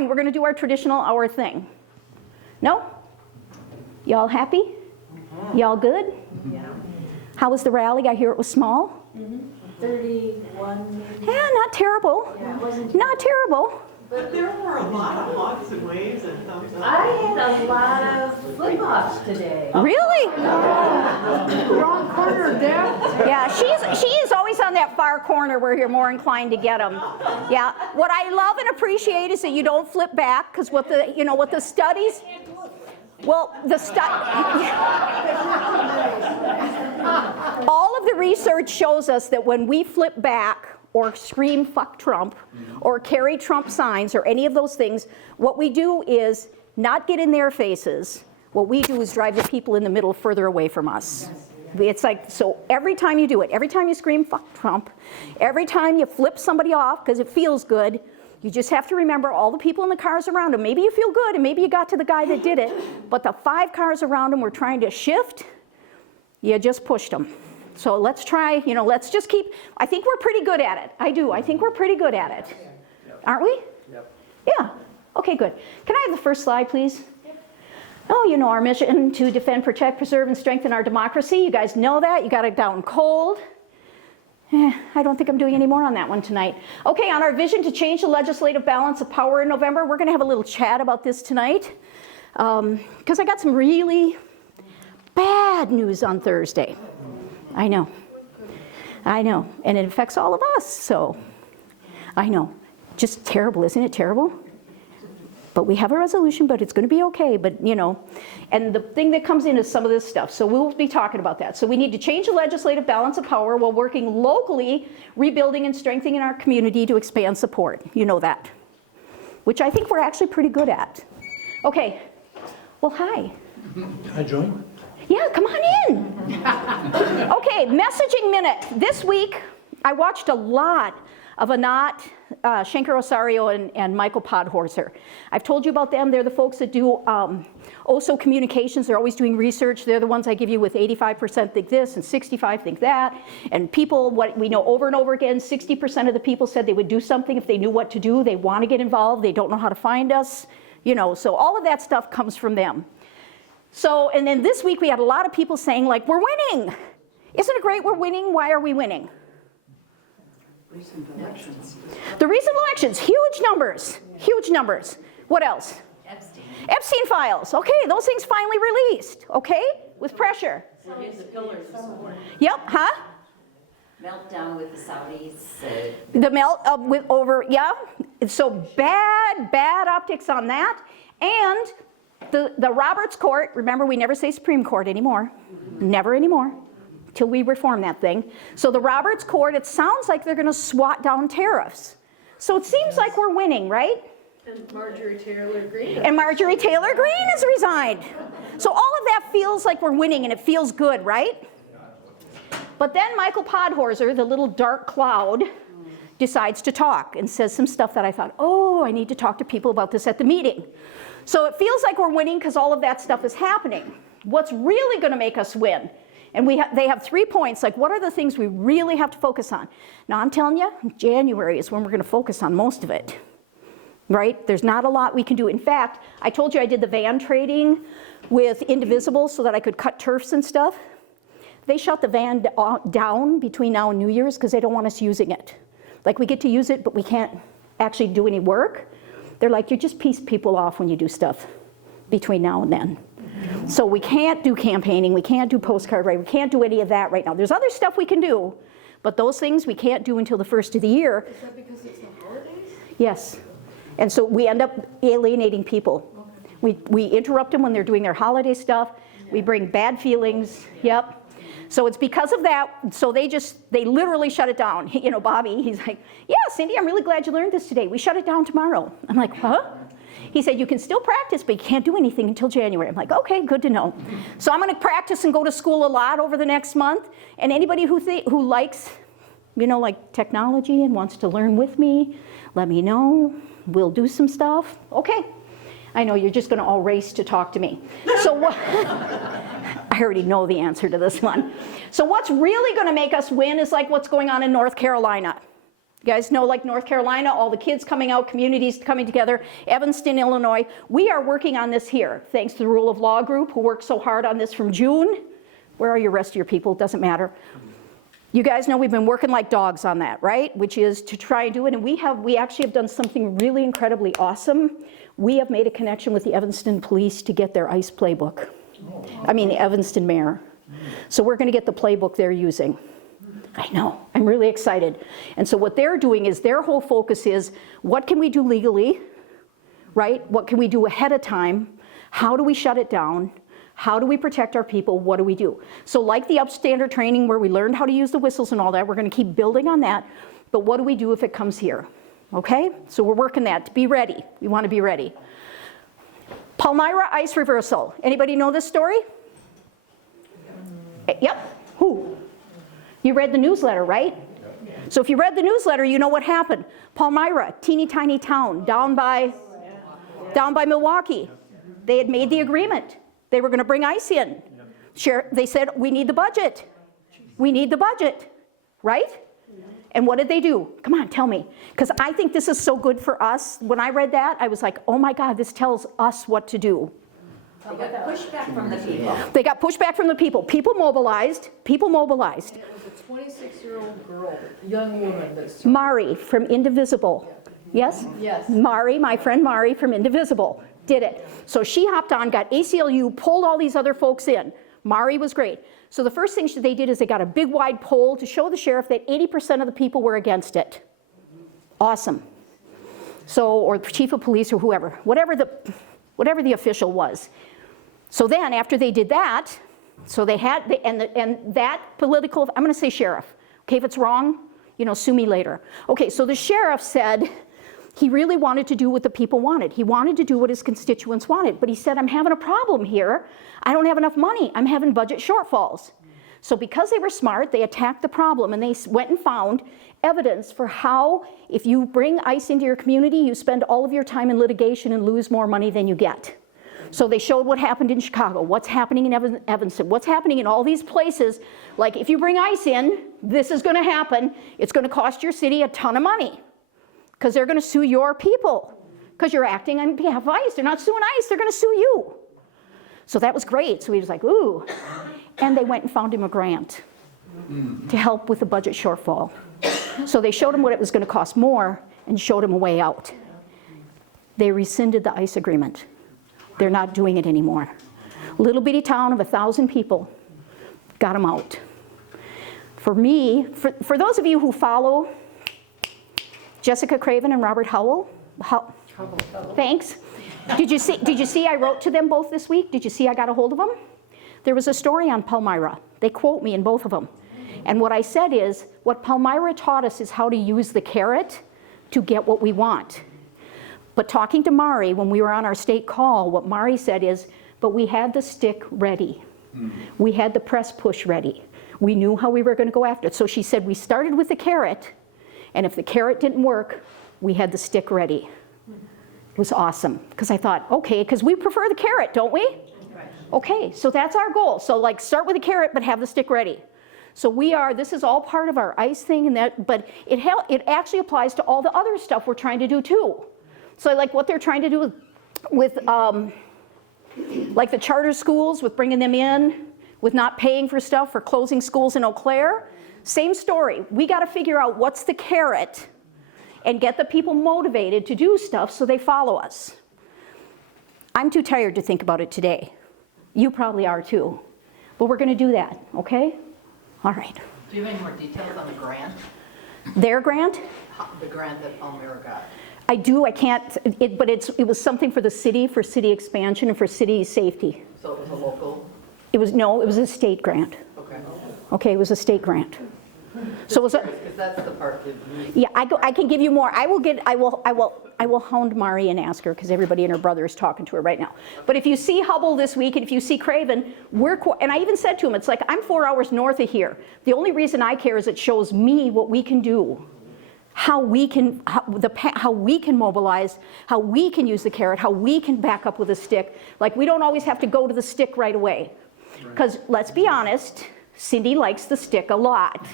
going. We're going to do our traditional hour thing. No? Y'all happy? Y'all good? Yeah. How was the rally? I hear it was small. 31. Yeah, not terrible. Yeah, it wasn't. Not terrible. But there were a lot of hugs and waves and thumbs up. I had a lot of flip-flops today. Really? Wrong corner, Deb. Yeah, she is always on that far corner where you're more inclined to get them. Yeah. What I love and appreciate is that you don't flip back, because what the studies. Well, all of the research shows us that when we flip back or scream "fuck Trump" or carry Trump signs or any of those things, what we do is not get in their faces. What we do is drive the people in the middle further away from us. It's like, so every time you do it, every time you scream "fuck Trump," every time you flip somebody off because it feels good, you just have to remember all the people in the cars around them. Maybe you feel good and maybe you got to the guy that did it, but the 5 cars around him were trying to shift, you just pushed them. So let's try, let's just keep, I think we're pretty good at it. I do, I think we're pretty good at it. Aren't we? Yep. Yeah, okay, good. Can I have the first slide, please? Oh, our mission to defend, protect, preserve, and strengthen our democracy. You guys know that, you got it down cold. I don't think I'm doing any more on that one tonight. Okay, on our vision to change the legislative balance of power in November, we're gonna have a little chat about this tonight. Because I got some really bad news on Thursday. I know, and it affects all of us, so I know. Just terrible, isn't it terrible? But we have a resolution, but it's going to be okay, but and the thing that comes in is some of this stuff, so we'll be talking about that. So we need to change the legislative balance of power while working locally, rebuilding and strengthening our community to expand support. You know that, which I think we're actually pretty good at. Okay, well, hi. Can I join? Yeah, come on in. Okay, messaging minute. This week, I watched a lot of Anat Shenker-Osario and Michael Podhorzer. I've told you about them. They're the folks that do OSO communications. They're always doing research. They're the ones I give you with 85% think this and 65 think that. And people, what we know over and over again, 60% of the people said they would do something if they knew what to do. They want to get involved. They don't know how to find us. So all of that stuff comes from them. So, and then this week we had a lot of people saying, like, we're winning. Isn't it great we're winning? Why are we winning? Recent elections. The recent elections, huge numbers, huge numbers. What else? Epstein files. Okay, those things finally released, okay, with pressure. So here's the pillars of support. Yep, huh? Meltdown with the Saudis. The melt with over, yeah. So bad optics on that. And the Roberts Court, remember we never say Supreme Court anymore. Never anymore. Till we reform that thing. So the Roberts Court, it sounds like they're gonna swat down tariffs. So it seems like we're winning, right? And Marjorie Taylor Greene. And Marjorie Taylor Greene has resigned. So all of that feels like we're winning and it feels good, right? But then Michael Podhorzer, the little dark cloud, decides to talk and says some stuff that I thought, oh, I need to talk to people about this at the meeting. So it feels like we're winning because all of that stuff is happening. What's really gonna make us win? And they have 3 points, like what are the things we really have to focus on? Now I'm telling you, January is when we're gonna focus on most of it, right? There's not a lot we can do. In fact, I told you I did the van trading with Indivisible so that I could cut turfs and stuff. They shut the van down between now and New Year's because they don't want us using it. Like we get to use it, but we can't actually do any work. They're like, you just piece people off when you do stuff between now and then. So we can't do campaigning, we can't do postcard writing, we can't do any of that right now. There's other stuff we can do, but those things we can't do until the first of the year. Is that because it's the holidays? Yes. And so we end up alienating people. We interrupt them when they're doing their holiday stuff. We bring bad feelings, yep. So it's because of that, so they literally shut it down. Bobby, he's like, yeah, Cindy, I'm really glad you learned this today. We shut it down tomorrow. I'm like, huh? He said, you can still practice, but you can't do anything until January. I'm like, okay, good to know. So I'm gonna practice and go to school a lot over the next month. And anybody who likes, like technology and wants to learn with me, let me know. We'll do some stuff. Okay. I know you're just gonna all race to talk to me. So what, I already know the answer to this one. So what's really gonna make us win is like what's going on in North Carolina. You guys know, like North Carolina, all the kids coming out, communities coming together, Evanston, Illinois. We are working on this here, thanks to the Rule of Law group who worked so hard on this from June. Where are your rest of your people? It doesn't matter. You guys know we've been working like dogs on that, right? Which is to try and do it, and we actually have done something really incredibly awesome. We have made a connection with the Evanston police to get their ICE playbook. I mean, the Evanston mayor. So we're gonna get the playbook they're using. I know, I'm really excited. And so what they're doing is their whole focus is, what can we do legally, right? What can we do ahead of time? How do we shut it down? How do we protect our people? What do we do? So like the upstander training where we learned how to use the whistles and all that, we're gonna keep building on that, but what do we do if it comes here? Okay, so we're working that to be ready. We wanna be ready. Palmyra ice reversal. Anybody know this story? Yep, who? You read the newsletter, right? So if you read the newsletter, you know what happened. Palmyra, teeny tiny town down by Milwaukee. They had made the agreement. They were gonna bring ice in. They said, we need the budget. We need the budget, right? And what did they do? Come on, tell me. Because I think this is so good for us. When I read that, I was like, oh my God, this tells us what to do. They got pushback from the people. They got pushback from the people. People mobilized. People mobilized. It was a 26-year-old girl, young woman that's. Mari from Indivisible. Yes? Yes. Mari, my friend Mari from Indivisible, did it. So she hopped on, got ACLU, pulled all these other folks in. Mari was great. So the first thing they did is they got a big wide poll to show the sheriff that 80% of the people were against it. Awesome. So, or the chief of police or whoever, whatever the official was. So then after they did that, so they had, and that political, I'm gonna say sheriff. Okay, if it's wrong, you know, sue me later. Okay, so the sheriff said he really wanted to do what the people wanted. He wanted to do what his constituents wanted, but he said, I'm having a problem here. I don't have enough money. I'm having budget shortfalls. So because they were smart, they attacked the problem and they went and found evidence for how, if you bring ICE into your community, you spend all of your time in litigation and lose more money than you get. So they showed what happened in Chicago, what's happening in Evanston, what's happening in all these places. Like if you bring ICE in, this is gonna happen. It's gonna cost your city a ton of money because they're gonna sue your people because you're acting on behalf of ICE. They're not suing ICE, they're gonna sue you. So that was great. So he was like, ooh. And they went and found him a grant to help with the budget shortfall. So they showed him what it was gonna cost more and showed him a way out. They rescinded the ICE agreement. They're not doing it anymore. Little bitty town of 1,000 people, got them out. For me, for those of you who follow Jessica Craven and Robert Howell, thanks. Did you see I wrote to them both this week? Did you see I got a hold of them? There was a story on Palmyra. They quote me in both of them. And what I said is, what Palmyra taught us is how to use the carrot to get what we want. But talking to Mari, when we were on our state call, what Mari said is, but we had the stick ready. We had the press push ready. We knew how we were gonna go after it. So she said, we started with the carrot, and if the carrot didn't work, we had the stick ready. It was awesome, because I thought, okay, because we prefer the carrot, don't we? Okay, so that's our goal. So like start with the carrot, but have the stick ready. So this is all part of our ICE thing, and that, but it actually applies to all the other stuff we're trying to do too. So like what they're trying to do with like the charter schools, with bringing them in, with not paying for stuff, for closing schools in Eau Claire, same story. We gotta figure out what's the carrot and get the people motivated to do stuff so they follow us. I'm too tired to think about it today. You probably are too. But we're gonna do that, okay? All right. Do you have any more details on the grant? Their grant? The grant that Palmyra got? I do, I can't, but it was something for the city, for city expansion and for city safety. So it was a local? No, it was a state grant. Okay. Okay, it was a state grant. So it was Because that's the part that you... yeah, I can give you more. I will hound Mari and ask her, because everybody and her brother is talking to her right now. But if you see Hubble this week, and if you see Craven, and I even said to him, it's like, I'm 4 hours north of here. The only reason I care is it shows me what we can do. How we can mobilize, how we can use the carrot, how we can back up with a stick. Like we don't always have to go to the stick right away. Because let's be honest, Cindy likes the stick a lot.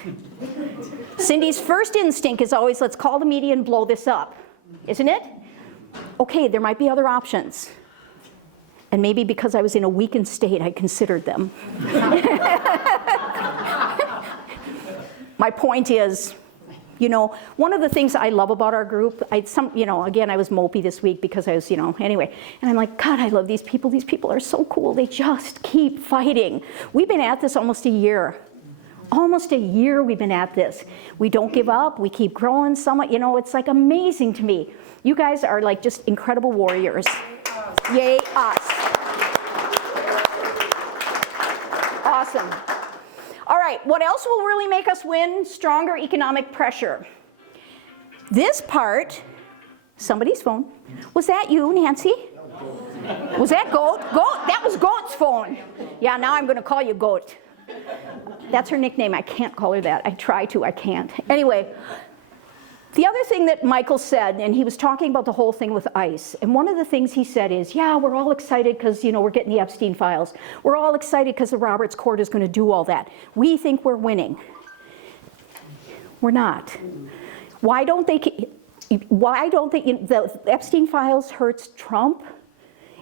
Cindy's first instinct is always, let's call the media and blow this up, isn't it? Okay, there might be other options. And maybe because I was in a weakened state, I considered them. My point is, you know, one of the things I love about our group, again, I was mopey this week because I was, anyway. And I'm like, God, I love these people. These people are so cool. They just keep fighting. We've been at this almost a year. Almost a year we've been at this. We don't give up. We keep growing somewhat. It's like amazing to me. You guys are like just incredible warriors. Yay, us. Awesome. All right, what else will really make us win? Stronger economic pressure. This part, somebody's phone. Was that you, Nancy? Was that Goat? Goat, that was Goat's phone. Yeah, now I'm going to call you Goat. That's her nickname. I can't call her that. I try to, I can't. Anyway, the other thing that Michael said, and he was talking about the whole thing with ICE, and one of the things he said is, yeah, we're all excited because, we're getting the Epstein files. We're all excited because the Roberts Court is going to do all that. We think we're winning. We're not. Why don't the Epstein files hurts Trump?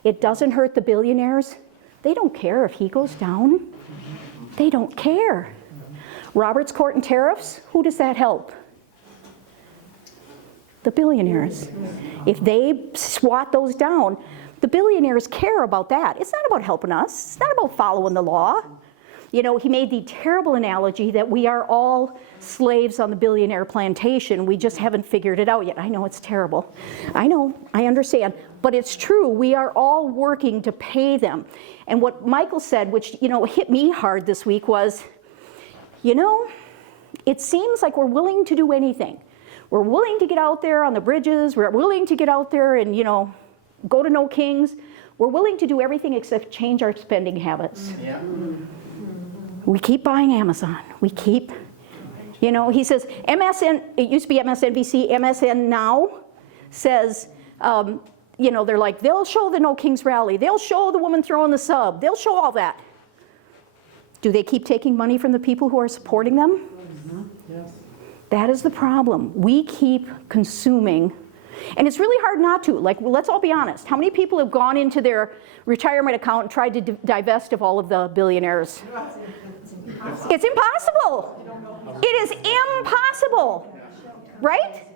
It doesn't hurt the billionaires. They don't care if he goes down. They don't care. Roberts Court and tariffs, who does that help? The billionaires. If they swat those down, the billionaires care about that. It's not about helping us. It's not about following the law. He made the terrible analogy that we are all slaves on the billionaire plantation. We just haven't figured it out yet. I know it's terrible. I know, I understand. But it's true. We are all working to pay them. And what Michael said, which, hit me hard this week was, it seems like we're willing to do anything. We're willing to get out there on the bridges. We're willing to get out there and, go to No Kings. We're willing to do everything except change our spending habits. Yeah. We keep buying Amazon. We keep, he says, MSN, it used to be MSNBC, MSN now says, they're like, they'll show the No Kings rally. They'll show the woman throwing the sub. They'll show all that. Do they keep taking money from the people who are supporting them? Mm-hmm. Yes. That is the problem. We keep consuming, and it's really hard not to. Like, let's all be honest. How many people have gone into their retirement account and tried to divest of all of the billionaires? It's impossible. It is impossible, right?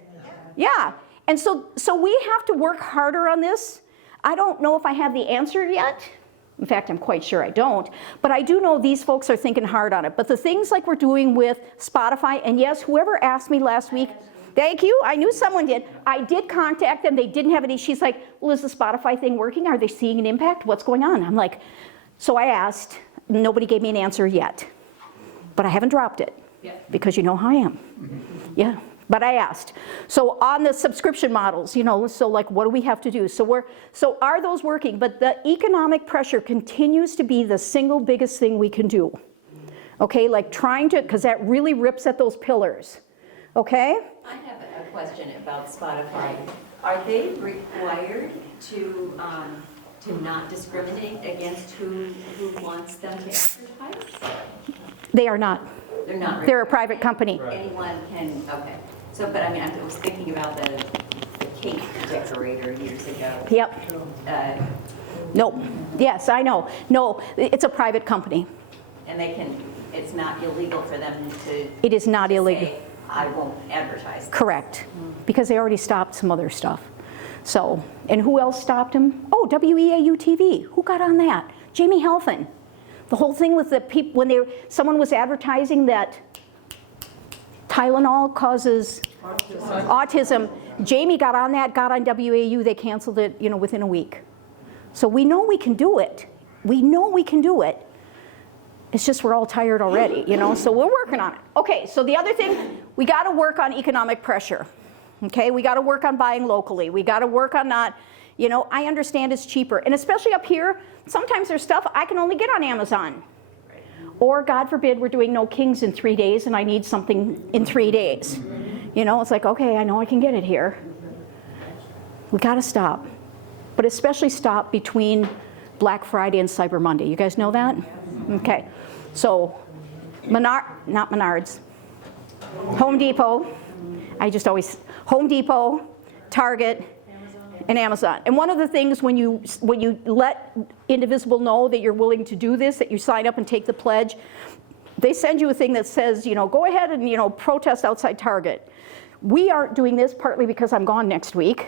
Yeah. And so we have to work harder on this. I don't know if I have the answer yet. In fact, I'm quite sure I don't. But I do know these folks are thinking hard on it. But the things like we're doing with Spotify, and yes, whoever asked me last week, thank you, I knew someone did. I did contact them. They didn't have any. She's like, well, is the Spotify thing working? Are they seeing an impact? What's going on? I'm like, so I asked. Nobody gave me an answer yet. But I haven't dropped it. Yeah. Because you know how I am. Yeah. But I asked. So on the subscription models, so like what do we have to do? So are those working? But the economic pressure continues to be the single biggest thing we can do. Okay, like trying to, because that really rips at those pillars. Okay? I have a question about Spotify. Are they required to not discriminate against who wants them to advertise? They are not. They're not. They're a private company. Right. Anyone can, okay. So, but I mean, I was thinking about the cake decorator years ago. Yep. No. Yes, I know. No, it's a private company. And it's not illegal for them to. It is not illegal. Say, I won't advertise this. Correct. Because they already stopped some other stuff. So, and who else stopped them? Oh, WEAU TV. Who got on that? Jamie Helfand. The whole thing with the people, when someone was advertising that Tylenol causes autism. Jamie got on that, got on WAU, they canceled it, within a week. So we know we can do it. We know we can do it. It's just we're all tired already, so we're working on it. Okay, so the other thing, we got to work on economic pressure. Okay, we got to work on buying locally. We got to work on not, I understand it's cheaper. And especially up here, sometimes there's stuff I can only get on Amazon. Or, God forbid, we're doing No Kings in 3 days and I need something in 3 days. It's like, okay, I know I can get it here. We got to stop. But especially stop between Black Friday and Cyber Monday. You guys know that? Okay. So Not Menards. Home Depot. Home Depot, Target, and Amazon. And one of the things when you let Indivisible know that you're willing to do this, that you sign up and take the pledge, they send you a thing that says, go ahead and, protest outside Target. We aren't doing this partly because I'm gone next week.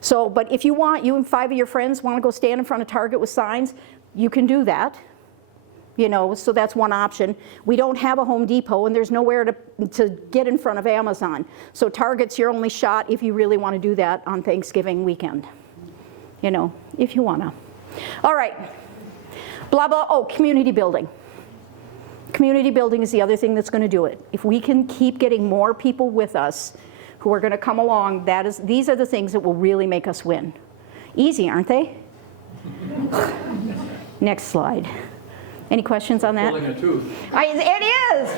So, but if you and 5 of your friends want to go stand in front of Target with signs, you can do that. So that's one option. We don't have a Home Depot, and there's nowhere to get in front of Amazon. So Target's your only shot if you really want to do that on Thanksgiving weekend. If you want to. All right. Blah, blah. Oh, community building. Community building is the other thing that's going to do it. If we can keep getting more people with us who are going to come along, these are the things that will really make us win. Easy, aren't they? Next slide. Any questions on that? Pulling a tooth. It is.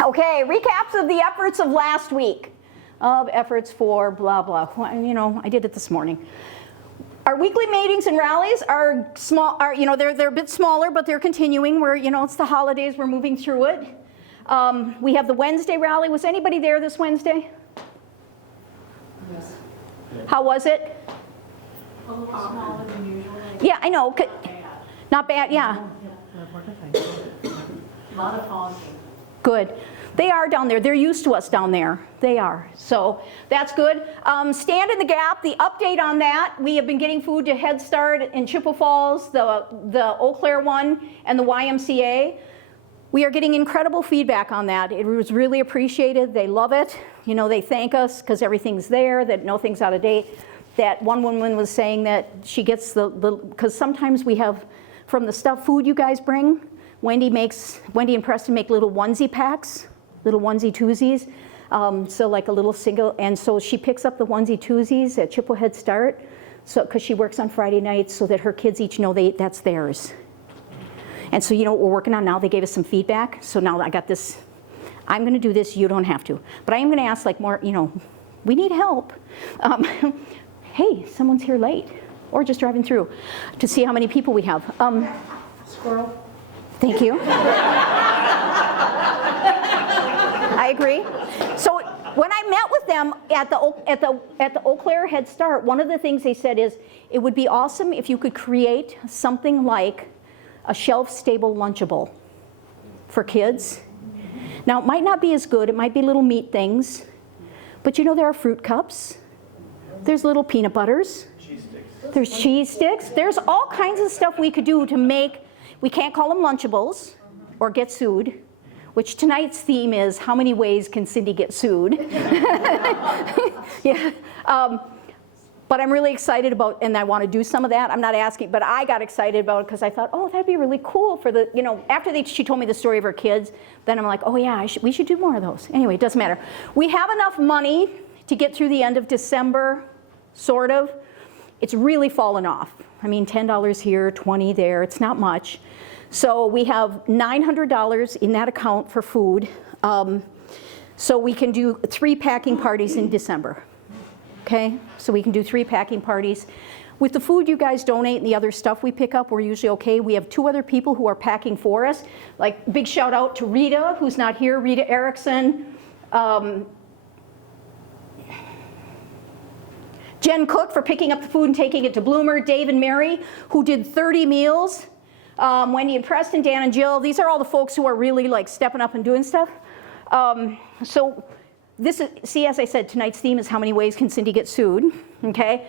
Okay, recaps of the efforts of last week. Of efforts for blah, blah. I did it this morning. Our weekly meetings and rallies are small. They're a bit smaller, but they're continuing. It's the holidays. We're moving through it. We have the Wednesday rally. Was anybody there this Wednesday? Yes. How was it? A little smaller than usual. Yeah, I know. Not bad, yeah. A lot of honking. Good. They are down there. They're used to us down there. They are. So that's good. Stand in the Gap, the update on that. We have been getting food to Head Start in Chippewa Falls, the Eau Claire one, and the YMCA. We are getting incredible feedback on that. It was really appreciated. They love it. They thank us because everything's there, that nothing's out of date. That one woman was saying that she gets because sometimes we have, from the food you guys bring, Wendy and Preston make little onesie packs, little onesie twosies. So like a little single, and so she picks up the onesie twosies at Chippewa Head Start, so because she works on Friday nights, so that her kids each know that's theirs. And so what we're working on now, they gave us some feedback, so now I got this, I'm gonna do this, you don't have to. But I am gonna ask more, we need help. Hey, someone's here late, or just driving through, to see how many people we have. Squirrel. Thank you. I agree. So when I met with them at the Eau Claire Head Start, one of the things they said is, it would be awesome if you could create something like a shelf-stable Lunchable for kids. Now, it might not be as good. It might be little meat things. But there are fruit cups. There's little peanut butters. There's cheese sticks. There's all kinds of stuff we could do to make, we can't call them Lunchables or get sued, which tonight's theme is, how many ways can Cindy get sued? Yeah. But I'm really excited about, and I want to do some of that. I'm not asking, but I got excited about it because I thought, that'd be really cool for after she told me the story of her kids, then I'm like, oh yeah, we should do more of those. Anyway, it doesn't matter. We have enough money to get through the end of December, sort of. It's really fallen off. $10 here, $20 there, it's not much. So we have $900 in that account for food. So we can do 3 packing parties in December. Okay, so we can do 3 packing parties. With the food you guys donate and the other stuff we pick up, we're usually okay. We have 2 other people who are packing for us. Like, big shout out to Rita, who's not here, Rita Erickson. Jen Cook for picking up the food and taking it to Bloomer. Dave and Mary, who did 30 meals. Wendy and Preston, Dan and Jill. These are all the folks who are really stepping up and doing stuff. So this is, as I said, tonight's theme is how many ways can Cindy get sued, okay?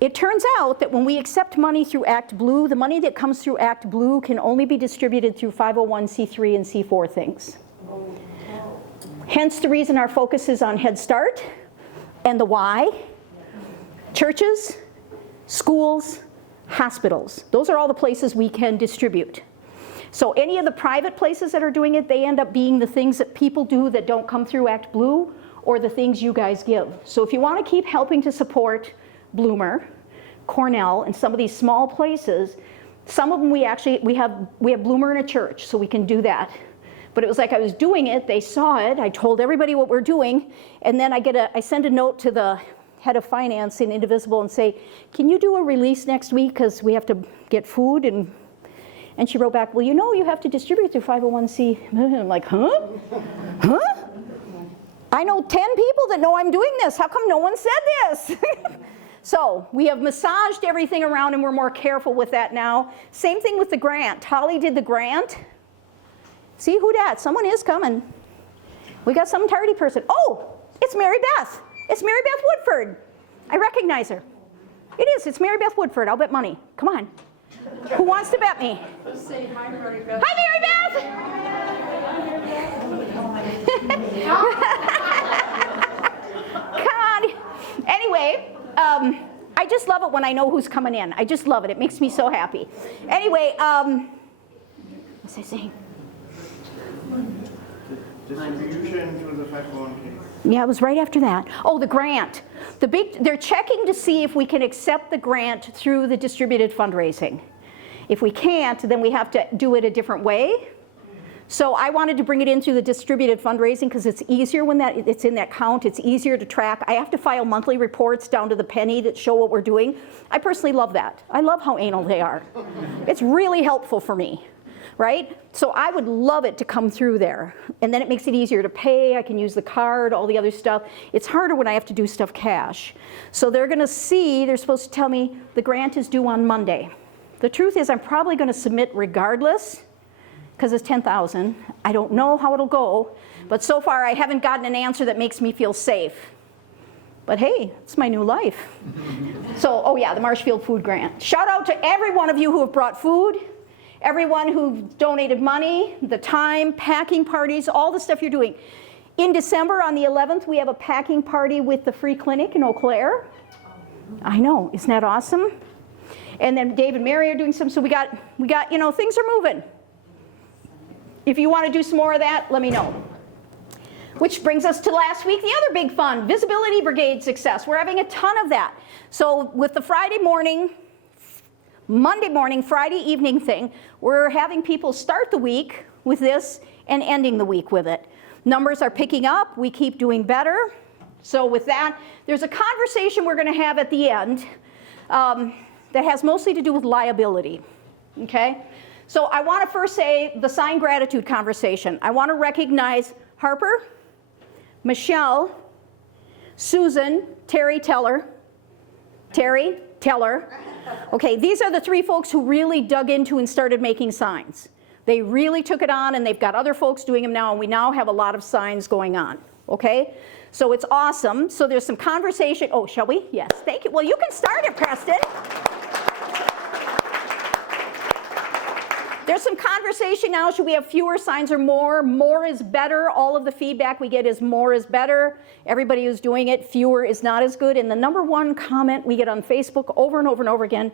It turns out that when we accept money through Act Blue, the money that comes through Act Blue can only be distributed through 501c3 and C4 things. Hence the reason our focus is on Head Start and the why. Churches, schools, hospitals. Those are all the places we can distribute. So any of the private places that are doing it, they end up being the things that people do that don't come through Act Blue, or the things you guys give. So if you want to keep helping to support Bloomer, Cornell, and some of these small places, some of them we have Bloomer in a church, so we can do that. But it was like I was doing it, they saw it, I told everybody what we're doing, and then I send a note to the head of finance in Indivisible and say, can you do a release next week because we have to get food? And And she wrote back, well, you know you have to distribute through 501c. I'm like, huh? Huh? I know 10 people that know I'm doing this. How come no one said this? So we have massaged everything around and we're more careful with that now. Same thing with the grant. Holly did the grant. See who dat? Someone is coming. We got some tardy person. Oh, it's Mary Beth. It's Mary Beth Woodford. I recognize her. It is. It's Mary Beth Woodford. I'll bet money. Come on. Who wants to bet me? Let's say hi, Mary Beth. Hi, Mary Beth. Come on. Anyway, I just love it when I know who's coming in. I just love it. It makes me so happy. Anyway, what's I saying? Distribution to the 501k. Yeah, it was right after that. Oh, the grant. They're checking to see if we can accept the grant through the distributed fundraising. If we can't, then we have to do it a different way. So I wanted to bring it in through the distributed fundraising because it's easier when it's in that count. It's easier to track. I have to file monthly reports down to the penny that show what we're doing. I personally love that. I love how anal they are. It's really helpful for me, right? So I would love it to come through there. And then it makes it easier to pay. I can use the card, all the other stuff. It's harder when I have to do stuff cash. So they're going to see, they're supposed to tell me the grant is due on Monday. The truth is I'm probably going to submit regardless, because it's 10,000. I don't know how it'll go, but so far I haven't gotten an answer that makes me feel safe. But hey, it's my new life. So, oh yeah, the Marshfield Food Grant. Shout out to every one of you who have brought food, everyone who donated money, the time, packing parties, all the stuff you're doing. In December on the 11th, we have a packing party with the free clinic in Eau Claire. I know, isn't that awesome? And then Dave and Mary are doing some, so we got, you know, things are moving. If you want to do some more of that, let me know. Which brings us to last week, the other big fun, Visibility Brigade success. We're having a ton of that. So with the Friday morning, Monday morning, Friday evening thing, we're having people start the week with this and ending the week with it. Numbers are picking up. We keep doing better. So with that, there's a conversation we're going to have at the end that has mostly to do with liability, okay? So I want to first say the sign gratitude conversation. I want to recognize Harper, Michelle, Susan, Terry Teller. Okay, these are the three folks who really dug into and started making signs. They really took it on, and they've got other folks doing them now, and we now have a lot of signs going on, okay? So it's awesome. So there's some conversation. Oh, shall we? Yes, thank you. Well, you can start it, Preston. There's some conversation now. Should we have fewer signs or more? More is better. All of the feedback we get is more is better. Everybody who's doing it, fewer is not as good. And the number one comment we get on Facebook over and over and over again,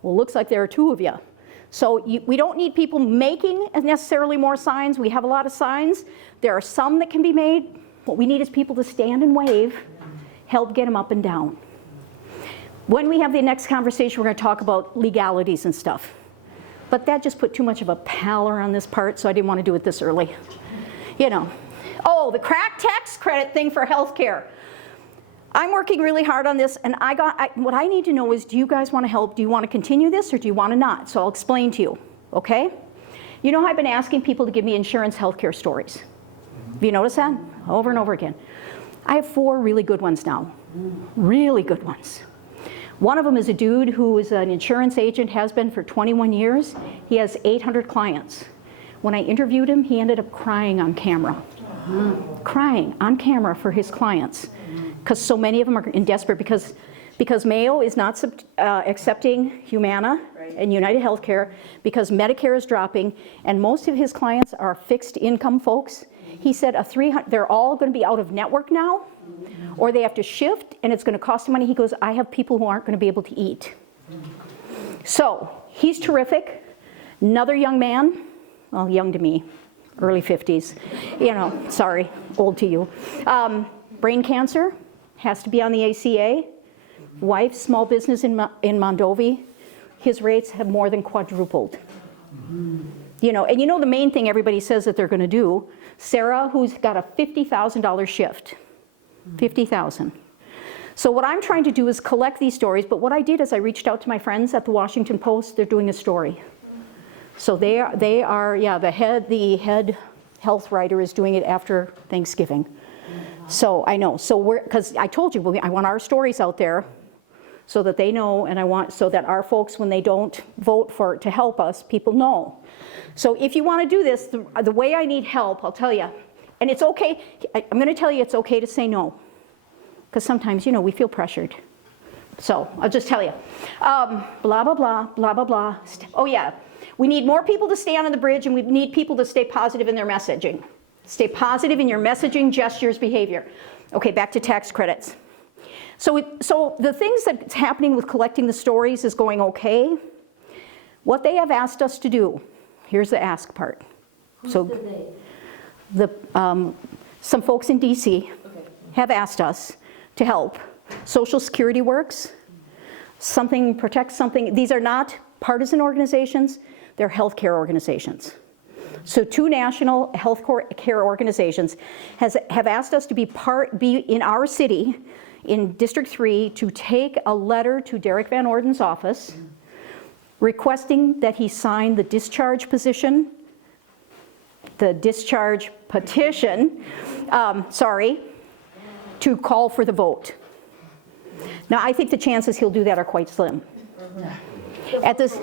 well, looks like there are two of you. So we don't need people making necessarily more signs. We have a lot of signs. There are some that can be made. What we need is people to stand and wave, help get them up and down. When we have the next conversation, we're going to talk about legalities and stuff. But that just put too much of a pallor on this part, so I didn't want to do it this early. You know. Oh, the crack tax credit thing for healthcare. I'm working really hard on this, and what I need to know is, do you guys want to help? Do you want to continue this, or do you want to not? So I'll explain to you, okay? You know how I've been asking people to give me insurance healthcare stories? Have you noticed that? Over and over again. I have 4 really good ones now. Really good ones. One of them is a dude who is an insurance agent, has been for 21 years. He has 800 clients. When I interviewed him, he ended up crying on camera. Crying on camera for his clients. Because so many of them are in desperate, because Mayo is not accepting Humana and United Healthcare, because Medicare is dropping, and most of his clients are fixed income folks. He said they're all going to be out of network now, or they have to shift, and it's going to cost them money. He goes, I have people who aren't going to be able to eat. So he's terrific. Another young man, well, young to me, early 50s, you know, sorry, old to you. Brain cancer, has to be on the ACA. Wife, small business in Mondovi. His rates have more than quadrupled. You know, and you know the main thing everybody says that they're going to do. Sarah, who's got a $50,000 shift. 50,000. So what I'm trying to do is collect these stories, but what I did is I reached out to my friends at the Washington Post. They're doing a story. So they are, yeah, the head health writer is doing it after Thanksgiving. So I know, so because I told you, I want our stories out there so that they know, and I want so that our folks, when they don't vote to help us, people know. So if you want to do this, the way I need help, I'll tell you, and it's okay, I'm going to tell you it's okay to say no, because sometimes, we feel pressured. So I'll just tell you, blah, blah, blah, blah, blah, blah. Oh yeah, we need more people to stay on the bridge, and we need people to stay positive in their messaging. Stay positive in your messaging, gestures, behavior. Okay, back to tax credits. So the things that's happening with collecting the stories is going okay. What they have asked us to do, here's the ask part. So some folks in DC have asked us to help. Social Security works, Protect Something. These are not partisan organizations, they're healthcare organizations. So 2 national health care organizations have asked us to be in our city, in District 3, to take a letter to Derek Van Orden's office requesting that he sign the discharge petition, to call for the vote. Now, I think the chances he'll do that are quite slim. At this,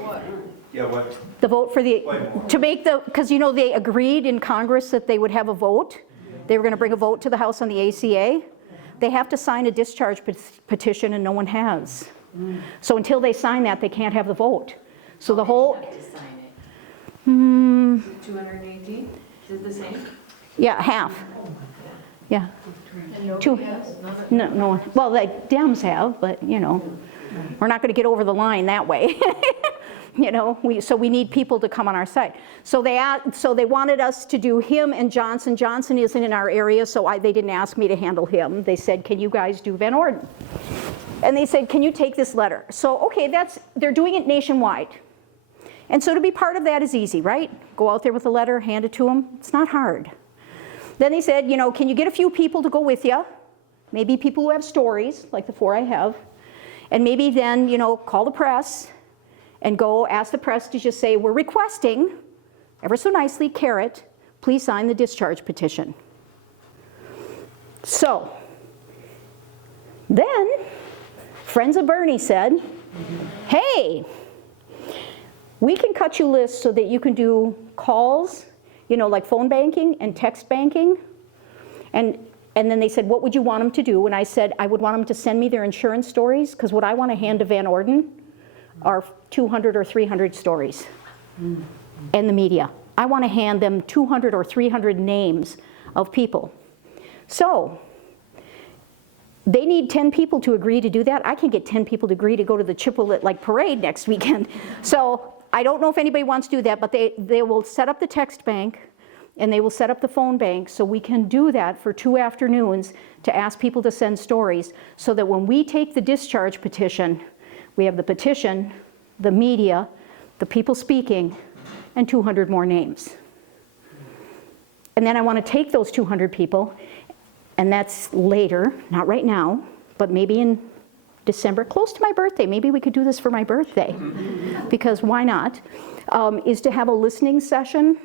Yeah, what? the vote for because they agreed in Congress that they would have a vote. They were going to bring a vote to the House on the ACA. They have to sign a discharge petition, and no one has. So until they sign that, they can't have the vote. So the whole, Have to sign it. 218, is it the same? yeah, half. Yeah. And nobody Two. has? No one. Well, the Dems have, but we're not going to get over the line that way. So we need people to come on our side. So they wanted us to do him and Johnson. Johnson isn't in our area, so they didn't ask me to handle him. They said, can you guys do Van Orden? And they said, can you take this letter? So, okay, they're doing it nationwide. And so to be part of that is easy, right? Go out there with a letter, hand it to them. It's not hard. Then they said, can you get a few people to go with you? Maybe people who have stories, like the 4 I have. And maybe then, call the press and go ask the press to just say, we're requesting, ever so nicely, carrot, please sign the discharge petition. So, then, Friends of Bernie said, hey, we can cut you lists so that you can do calls, like phone banking and text banking. And then they said, what would you want them to do? And I said, I would want them to send me their insurance stories, because what I want to hand to Van Orden are 200 or 300 stories and the media. I want to hand them 200 or 300 names of people. So they need 10 people to agree to do that. I can get 10 people to agree to go to the Chippewa parade next weekend. So I don't know if anybody wants to do that, but they will set up the text bank and they will set up the phone bank, so we can do that for 2 afternoons to ask people to send stories, so that when we take the discharge petition, we have the petition, the media, the people speaking, and 200 more names. And then I want to take those 200 people, and that's later, not right now, but maybe in December, close to my birthday. Maybe we could do this for my birthday, because why not? Is to have a listening session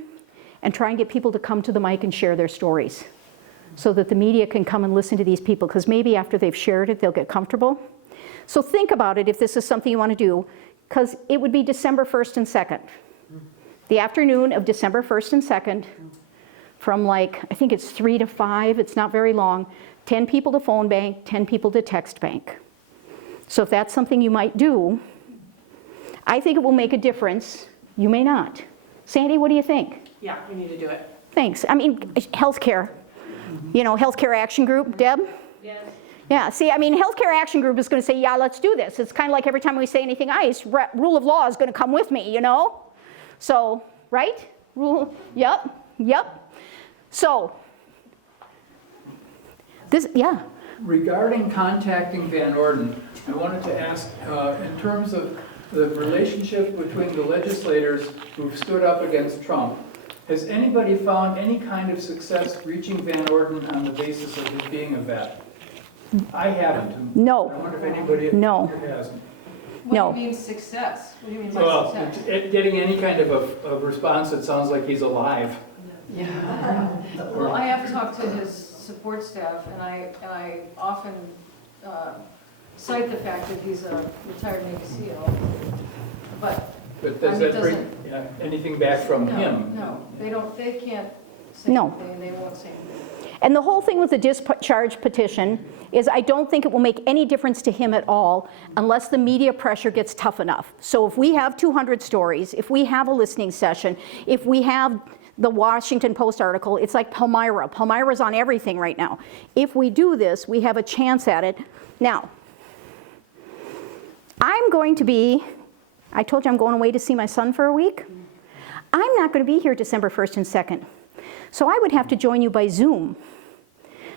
and try and get people to come to the mic and share their stories, so that the media can come and listen to these people, because maybe after they've shared it, they'll get comfortable. So think about it if this is something you want to do, because it would be December 1st and 2nd. The afternoon of December 1st and 2nd, from I think it's 3 to 5, it's not very long, 10 people to phone bank, 10 people to text bank. So if that's something you might do, I think it will make a difference. You may not. Sandy, what do you think? Yeah, we need to do it. Thanks. I mean, healthcare. Healthcare Action Group. Deb? Yes. Yeah, see, Healthcare Action Group is going to say, yeah, let's do this. It's kind of like every time we say anything ICE, rule of law is going to come with me, So, right? Yep. So, yeah. Regarding contacting Van Orden, I wanted to ask, in terms of the relationship between the legislators who've stood up against Trump, has anybody found any kind of success reaching Van Orden on the basis of his being a vet? I haven't. No. I wonder if anybody No. here has. No. What do you mean success? What do you mean by Well, success? getting any kind of a response that sounds like he's alive. Yeah. Well, I have talked to his support staff, and I often cite the fact that he's a retired Navy SEAL, but But does And it that bring doesn't- anything back from him? no, they can't say No. anything, and they won't say anything. And the whole thing with the discharge petition is I don't think it will make any difference to him at all unless the media pressure gets tough enough. So if we have 200 stories, if we have a listening session, if we have the Washington Post article, it's like Palmyra. Palmyra's on everything right now. If we do this, we have a chance at it. Now, I'm going to be, I told you I'm going away to see my son for a week. I'm not going to be here December 1st and 2nd. So I would have to join you by Zoom.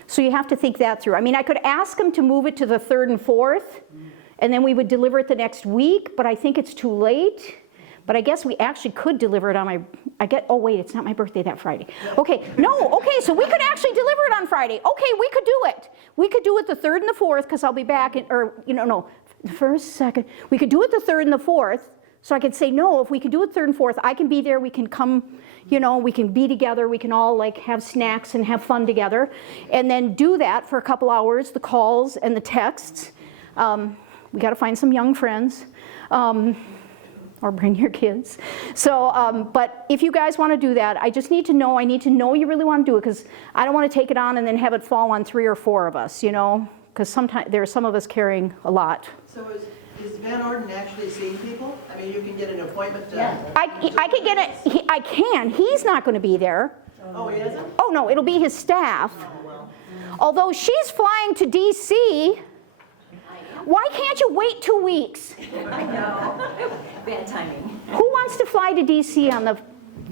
So you have to think that through. I mean, I could ask him to move it to the 3rd and 4th, and then we would deliver it the next week, but I think it's too late. But I guess we actually could deliver it on my, oh wait, it's not my birthday that Friday. Okay, no, okay, so we could actually deliver it on Friday. Okay, we could do it. We could do it the 3rd and the 4th, because I'll be back, no, the 1st, 2nd. We could do it the 3rd and the 4th, so I could say, no, if we could do it 3rd and 4th, I can be there, we can come, we can be together, we can all like have snacks and have fun together, and then do that for a couple hours, the calls and the texts. We got to find some young friends, or bring your kids. So, but if you guys want to do that, I just need to know, you really want to do it, because I don't want to take it on and then have it fall on 3 or 4 of us, because sometimes there are some of us carrying a lot. So is Van Orden actually seeing people? I mean, you can get an appointment to... I can get it, I can, he's not going to be there. Oh, he isn't? Oh no, it'll be his staff. Oh, well. Although she's flying to DC, why can't you wait 2 weeks? I know. Bad timing. Who wants to fly to DC on the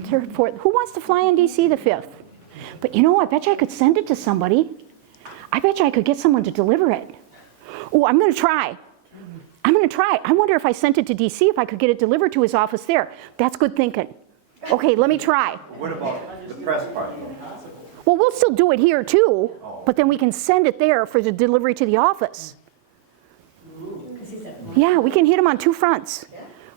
3rd, 4th? Who wants to fly in DC the 5th? But I bet you I could send it to somebody. I bet you I could get someone to deliver it. Oh, I'm going to try. I wonder if I sent it to DC, if I could get it delivered to his office there. That's good thinking. Okay, let me try. What about the press part? Well, we'll still do it here too, but then we can send it there for the delivery to the office. Yeah, we can hit them on 2 fronts.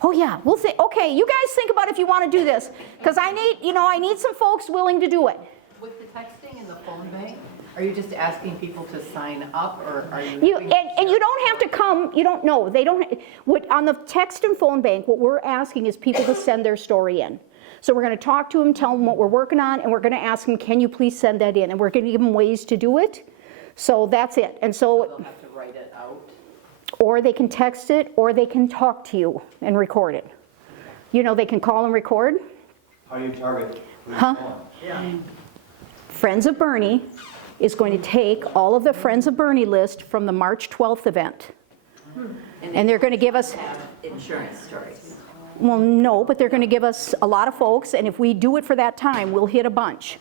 Oh yeah, we'll think. Okay, you guys think about if you want to do this, because I need some folks willing to do it. With the texting and the phone bank, are you just asking people to sign up, or are you? And you don't have to come. You don't know. They don't. On the text and phone bank, what we're asking is people to send their story in. So we're going to talk to them, tell them what we're working on, and we're going to ask them, can you please send that in? And we're going to give them ways to do it. So that's it. And so They'll have to write it out. or they can text it, or they can talk to you and record it. They can call and record. How do you target? Huh? Friends of Bernie is going to take all of the Friends of Bernie list from the March 12th event. And they're going to give us, Have insurance stories. well, no, but they're going to give us a lot of folks, and if we do it for that time, we'll hit a bunch.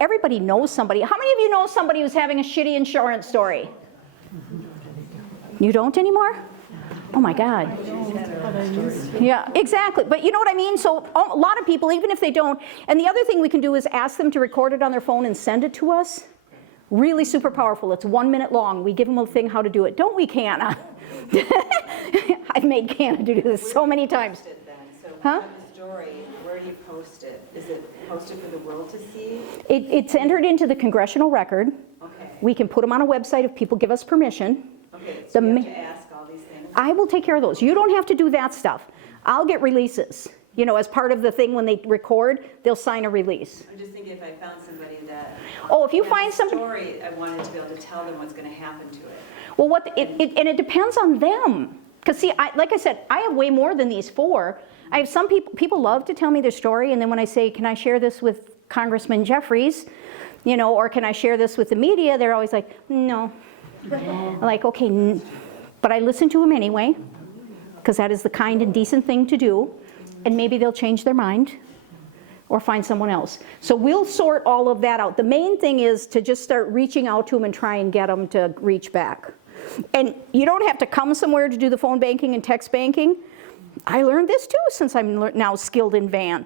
Everybody knows somebody. How many of you know somebody who's having a shitty insurance story? You don't anymore? Oh my God. Yeah, exactly. But you know what I mean? So a lot of people, even if they don't, and the other thing we can do is ask them to record it on their phone and send it to us. Really super powerful. It's 1 minute long. We give them a thing how to do it. Don't we, Canna? I've made Canna do this so many times. Post it then. So Huh? on the story, where do you post it? Is it posted for the world to see? It's entered into the congressional record. Okay. We can put them on a website if people give us permission. Okay, so The you ma- have to ask all these things? I will take care of those. You don't have to do that stuff. I'll get releases. As part of the thing when they record, they'll sign a release. I'm just thinking if I found somebody that. Oh, if you had find a somebody. story, I wanted to be able to tell them what's going to happen to it. Well, and it depends on them. Because see, like I said, I have way more than these 4. I have some people love to tell me their story, and then when I say, can I share this with Congressman Jeffries, or can I share this with the media, they're always like, no. I'm like, okay, but I listen to them anyway, because that is the kind and decent thing to do, and maybe they'll change their mind or find someone else. So we'll sort all of that out. The main thing is to just start reaching out to them and try and get them to reach back. And you don't have to come somewhere to do the phone banking and text banking. I learned this too since I'm now skilled in Van.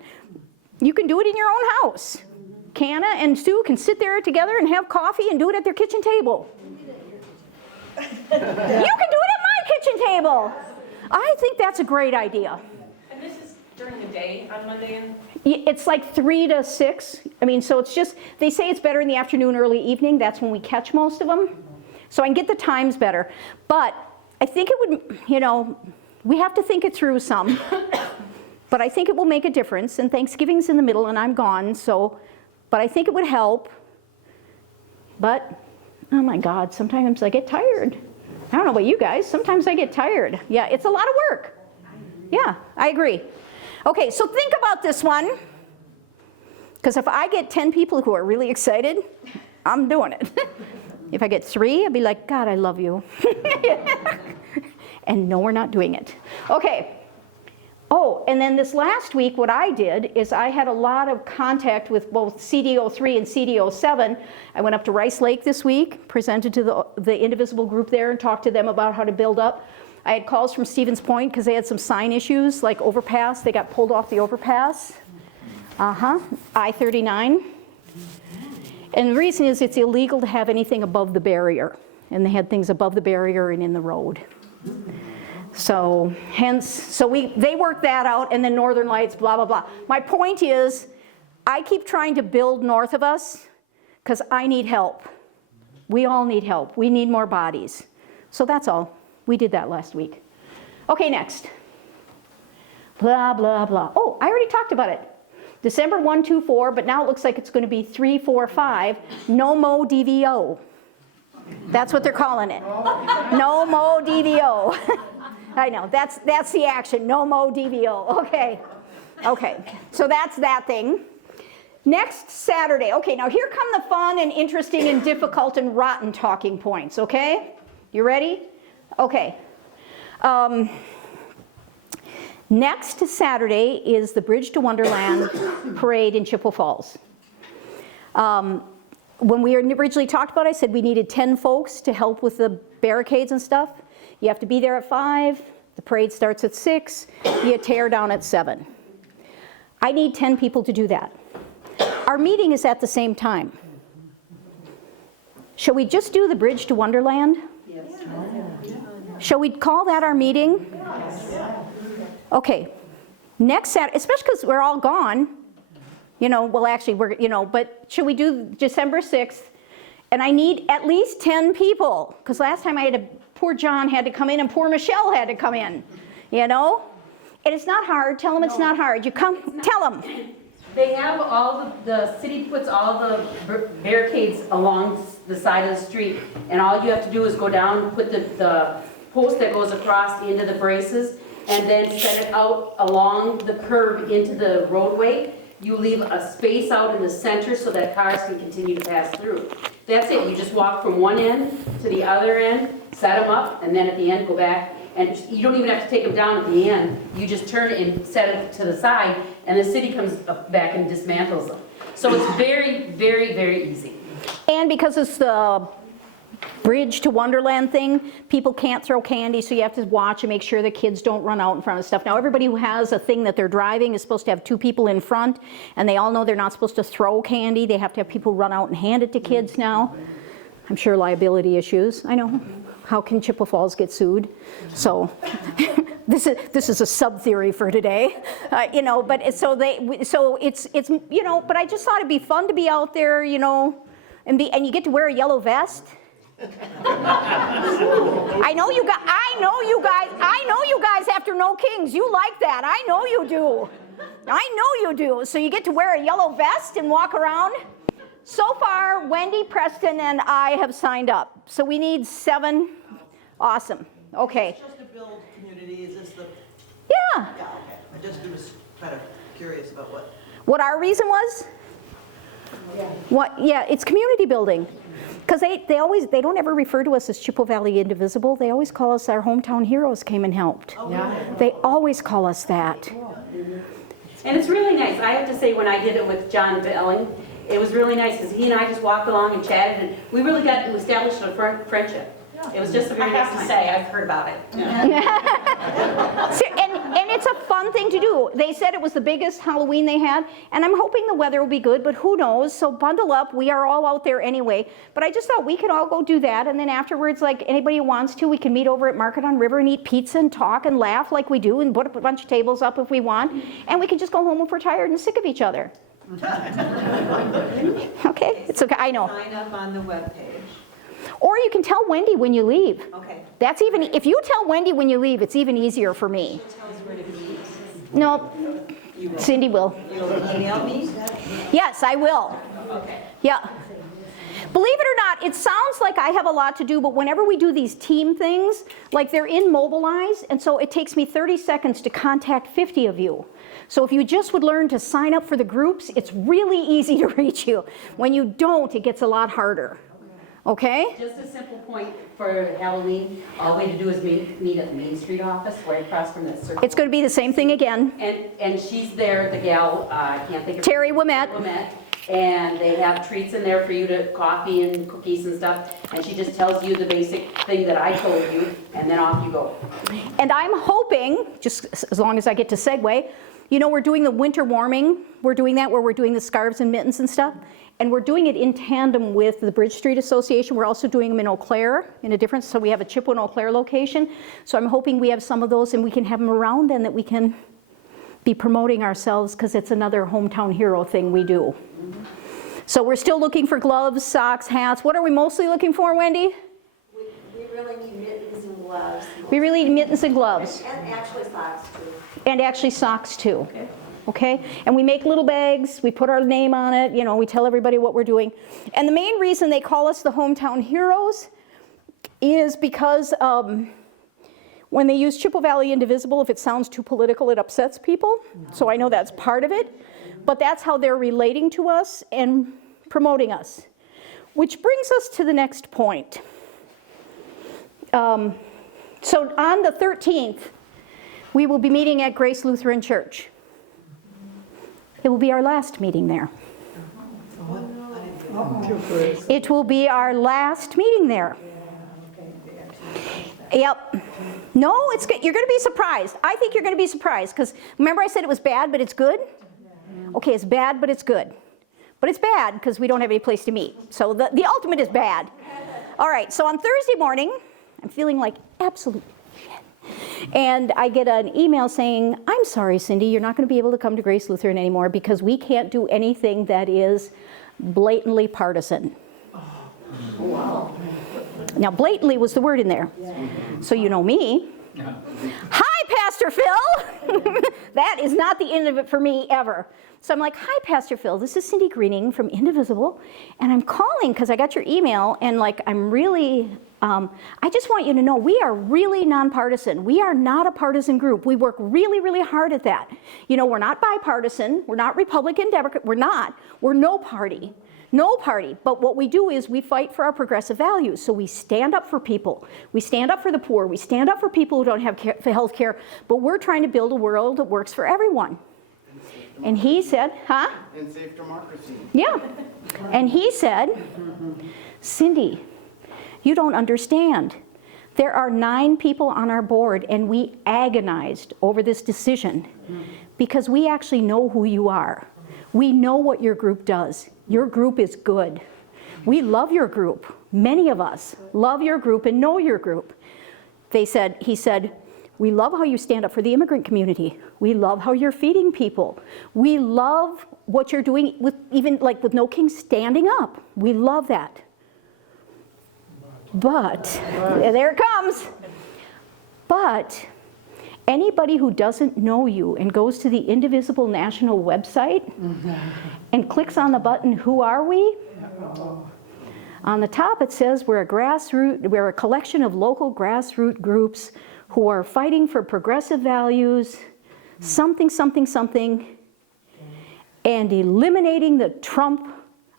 You can do it in your own house. Canna and Sue can sit there together and have coffee and do it at their kitchen table. You can do it at my kitchen table. I think that's a great idea. And this is during the day on Monday and? It's like 3 to 6. I mean, so it's just, they say it's better in the afternoon, early evening. That's when we catch most of them. So I can get the times better. But I think it would, you know, we have to think it through some. But I think it will make a difference. And Thanksgiving's in the middle and I'm gone, so, but I think it would help. But, oh my God, sometimes I get tired. I don't know about you guys, sometimes I get tired. Yeah, it's a lot of work. Yeah, I agree. Okay, so think about this one. Because if I get 10 people who are really excited, I'm doing it. If I get 3, I'd be like, God, I love you. And no, we're not doing it. Okay. Oh, and then this last week, what I did is I had a lot of contact with both CDO3 and CDO7. I went up to Rice Lake this week, presented to the Indivisible group there and talked to them about how to build up. I had calls from Stevens Point because they had some sign issues, like overpass. They got pulled off the overpass. I-39. And the reason is it's illegal to have anything above the barrier. And they had things above the barrier and in the road. So hence, so they worked that out, and then Northern Lights, blah, blah, blah. My point is, I keep trying to build north of us because I need help. We all need help. We need more bodies. So that's all. We did that last week. Okay, next. Blah, blah, blah. Oh, I already talked about it. December 1, 2, 4, but now it looks like it's going to be 3, 4, 5. No mo DVO. That's what they're calling it. No mo DVO. I know, that's the action, no mo DVO, okay. Okay, so that's that thing. Next Saturday, okay, now here come the fun and interesting and difficult and rotten talking points, okay? You ready? Okay. Next Saturday is the Bridge to Wonderland parade in Chippewa Falls. When we originally talked about it, I said we needed 10 folks to help with the barricades and stuff. You have to be there at 5, the parade starts at 6, you tear down at 7. I need 10 people to do that. Our meeting is at the same time. Shall we just do the Bridge to Wonderland? Yes. Shall we call that our meeting? Yes. Okay, next Saturday, especially because we're all gone, you know, well actually we're, you know, but should we do December 6th? And I need at least 10 people, because last time I had poor John had to come in and poor Michelle had to come in, you know? And it's not hard, tell them it's not hard. You come, tell them. They have all the city puts all the barricades along the side of the street, and all you have to do is go down and put the post that goes across into the braces, and then set it out along the curb into the roadway. You leave a space out in the center so that cars can continue to pass through. That's it, you just walk from one end to the other end, set them up, and then at the end go back, and you don't even have to take them down at the end. You just turn it and set it to the side, and the city comes back and dismantles them. So it's very, very, very easy. And because it's the Bridge to Wonderland thing, people can't throw candy, so you have to watch and make sure the kids don't run out in front of stuff. Now everybody who has a thing that they're driving is supposed to have 2 people in front, and they all know they're not supposed to throw candy. They have to have people run out and hand it to kids now. I'm sure liability issues. I know. How can Chippewa Falls get sued? So this is a sub theory for today, you know. But it's, so it's you know. But I just thought it'd be fun to be out there, you know, and you get to wear a yellow vest. I know you guys after No Kings, you like that. I know you do. So you get to wear a yellow vest and walk around. So far, Wendy, Preston, and I have signed up. So we need 7. Awesome. Okay. It's just to build community, is this the? Yeah. Yeah, okay. I just was kind of curious about What our reason was? Yeah, it's community building. Because they don't ever refer to us as Chippewa Valley Indivisible. They always call us our hometown heroes came and helped. Oh, yeah. They always call us that. And it's really nice. I have to say, when I did it with John Belling, it was really nice because he and I just walked along and chatted, and we really got to establish a friendship. It was just a very nice time. I have to say, I've heard about it. And it's it's a fun thing to do. They said it was the biggest Halloween they had, and I'm hoping the weather will be good, but who knows? So bundle up. We are all out there anyway. But I just thought we could all go do that, and then afterwards, like anybody who wants to, we can meet over at Market on River and eat pizza and talk and laugh like we do and put a bunch of tables up if we want, and we can just go home if we're tired and sick of each other. Okay? It's okay, I know. Sign up on the webpage. Or you can tell Wendy when you leave. Okay. That's even, if you tell Wendy when you leave, it's even easier for me. Tell us where to meet. No, You will. Cindy will. You'll email me? Yes, I will. Okay. Yeah. Believe it or not, it sounds like I have a lot to do, but whenever we do these team things, like they're in Mobilize, and so it takes me 30 seconds to contact 50 of you. So if you just would learn to sign up for the groups, it's really easy to reach you. When you don't, it gets a lot harder. Okay? Just a simple point for Halloween, all we have to do is meet at the Main Street office, right across from the circle. It's going to be the same thing again. And she's there, the gal, I can't think of her. Terry Wimet. And they have treats in there for you to, coffee and cookies and stuff. And she just tells you the basic thing that I told you, and then off you go. And I'm hoping, just as long as I get to segue, you know, we're doing the winter warming. We're doing that where we're doing the scarves and mittens and stuff. And we're doing it in tandem with the Bridge Street Association. We're also doing them in Eau Claire in a different, so we have a Chippewa and Eau Claire location. So I'm hoping we have some of those and we can have them around and that we can be promoting ourselves because it's another hometown hero thing we do. So we're still looking for gloves, socks, hats. What are we mostly looking for, Wendy? We really need mittens and gloves. We really need mittens and gloves. And actually socks too. And actually socks too. Okay? And we make little bags, we put our name on it, you know, we tell everybody what we're doing. And the main reason they call us the hometown heroes is because when they use Chippewa Valley Indivisible, if it sounds too political, it upsets people. So I know that's part of it. But that's how they're relating to us and promoting us. Which brings us to the next point. So on the 13th, we will be meeting at Grace Lutheran Church. It will be our last meeting there. It will be our last meeting there. Yep. No, it's good. You're going to be surprised. I think you're going to be surprised because remember I said it was bad, but it's good? Okay, it's bad, but it's good. But it's bad because we don't have any place to meet. So the ultimate is bad. All right, so on Thursday morning, I'm feeling like absolute shit. And I get an email saying, I'm sorry, Cindy, you're not going to be able to come to Grace Lutheran anymore because we can't do anything that is blatantly partisan. Oh, wow. Now, blatantly was the word in there. So you know me. Yeah. Hi, Pastor Phil. That is not the end of it for me ever. So I'm like, hi, Pastor Phil. This is Cindy Greening from Indivisible. And I'm calling because I got your email. And like, I'm really, I just want you to know we are really nonpartisan. We are not a partisan group. We work really, really hard at that. You know, we're not bipartisan. We're not Republican, Democrat. We're not. We're no party. No party, but what we do is we fight for our progressive values. So we stand up for people. We stand up for the poor. We stand up for people who don't have health care, but we're trying to build a world that works for everyone. And he said, huh? And safe democracy. Yeah. And he said, Cindy, you don't understand. There are 9 people on our board, and we agonized over this decision because we actually know who you are. We know what your group does. Your group is good. We love your group. Many of us love your group and know your group. He said, we love how you stand up for the immigrant community. We love how you're feeding people. We love what you're doing with even like with No King standing up. We love that. But, there it comes. But anybody who doesn't know you and goes to the Indivisible National website and clicks on the button, who are we? On the top it says we're a collection of local grassroots groups who are fighting for progressive values, something, something, something, and eliminating the Trump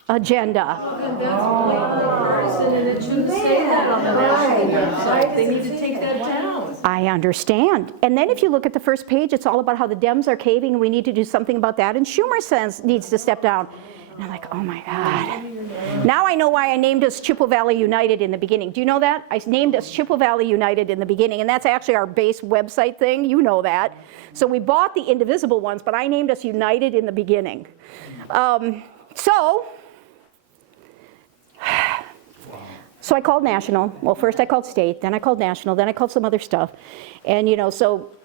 agenda. And that's blatantly partisan, and it shouldn't say that on the national website. They need to take that down. I understand. And then if you look at the first page, it's all about how the Dems are caving and we need to do something about that. And Schumer needs to step down. And I'm like, oh my God. Now I know why I named us Chippewa Valley United in the beginning. Do you know that? I named us Chippewa Valley United in the beginning, and that's actually our base website thing. You know that. So we bought the indivisible ones, but I named us United in the beginning. So I called national. Well, first I called state, then I called national, then I called some other stuff. And so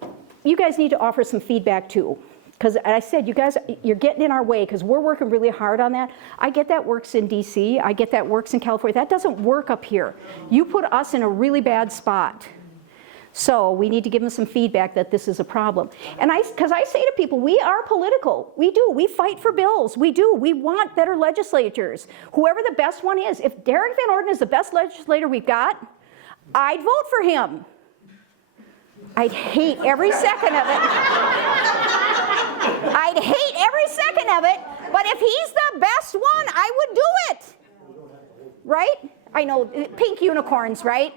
you guys need to offer some feedback too. Because I said, you guys, you're getting in our way because we're working really hard on that. I get that works in DC, I get that works in California. That doesn't work up here. You put us in a really bad spot. So we need to give them some feedback that this is a problem. And because I say to people, we are political. We do. We fight for bills. We do. We want better legislators. Whoever the best one is. If Derek Van Orden is the best legislator we've got, I'd vote for him. I'd hate every second of it. I'd hate every second of it. But if he's the best one, I would do it. Right? I know, pink unicorns, right?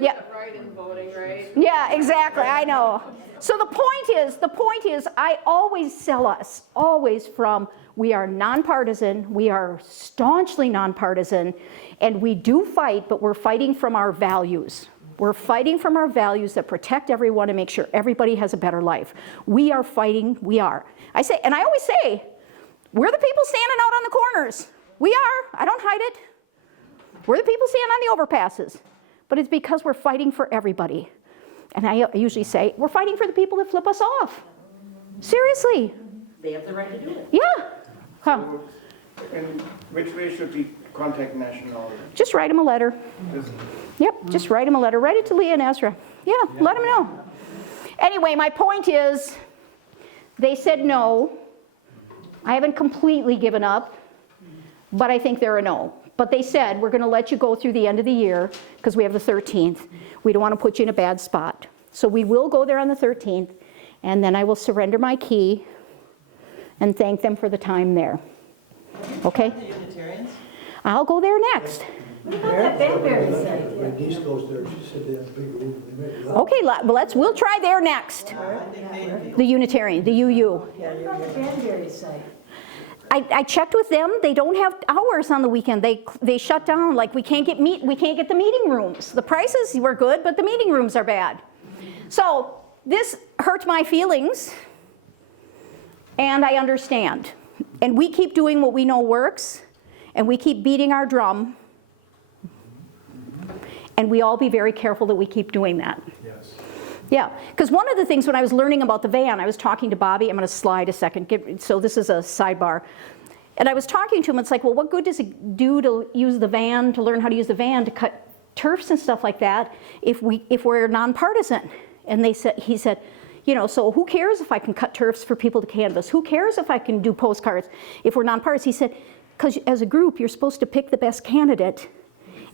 Yeah. Right in voting, right? Yeah, exactly, I know. So the point is, I always sell us, always from, we are nonpartisan, we are staunchly nonpartisan, and we do fight, but we're fighting from our values. We're fighting from our values that protect everyone and make sure everybody has a better life. We are fighting, we are. I say, and I always say, we're the people standing out on the corners. We are, I don't hide it. We're the people standing on the overpasses. But it's because we're fighting for everybody. And I usually say, we're fighting for the people that flip us off. Seriously. They have the right to do it. Yeah. Huh. In which way should we contact national? Just write them a letter. Yep, just write them a letter. Write it to Leah and Ezra. Yeah, let them know. Anyway, my point is, they said no. I haven't completely given up, but I think they're a no. But they said, we're going to let you go through the end of the year because we have the 13th. We don't want to put you in a bad spot. So we will go there on the 13th, and then I will surrender my key and thank them for the time there. Okay? The Unitarians? I'll go there next. What about that Banbury site? When Denise goes there, she said they have a big room. They make it up. Okay, well, we'll try there next. The Unitarian, the UU. What about the Banbury site? I checked with them. They don't have hours on the weekend. They shut down. Like we can't get the meeting rooms. The prices were good, but the meeting rooms are bad. So this hurt my feelings, and I understand. And we keep doing what we know works, and we keep beating our drum, and we all be very careful that we keep doing that. Yes. Yeah, because one of the things when I was learning about the van, I was talking to Bobby. I'm going to slide a second. So this is a sidebar. And I was talking to him. It's like, well, what good does it do to use the van, to learn how to use the van, to cut turfs and stuff like that, if we're nonpartisan? And he said, so who cares if I can cut turfs for people to canvass? Who cares if I can do postcards if we're nonpartisan? He said, because as a group, you're supposed to pick the best candidate,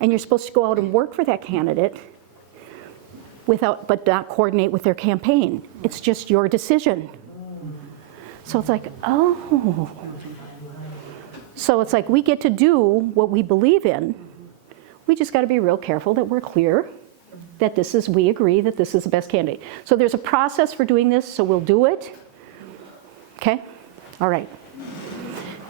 and you're supposed to go out and work for that candidate, but not coordinate with their campaign. It's just your decision. So it's like, oh. So it's like we get to do what we believe in. We just got to be real careful that we're clear that we agree that this is the best candidate. So there's a process for doing this, so we'll do it. Okay? All right.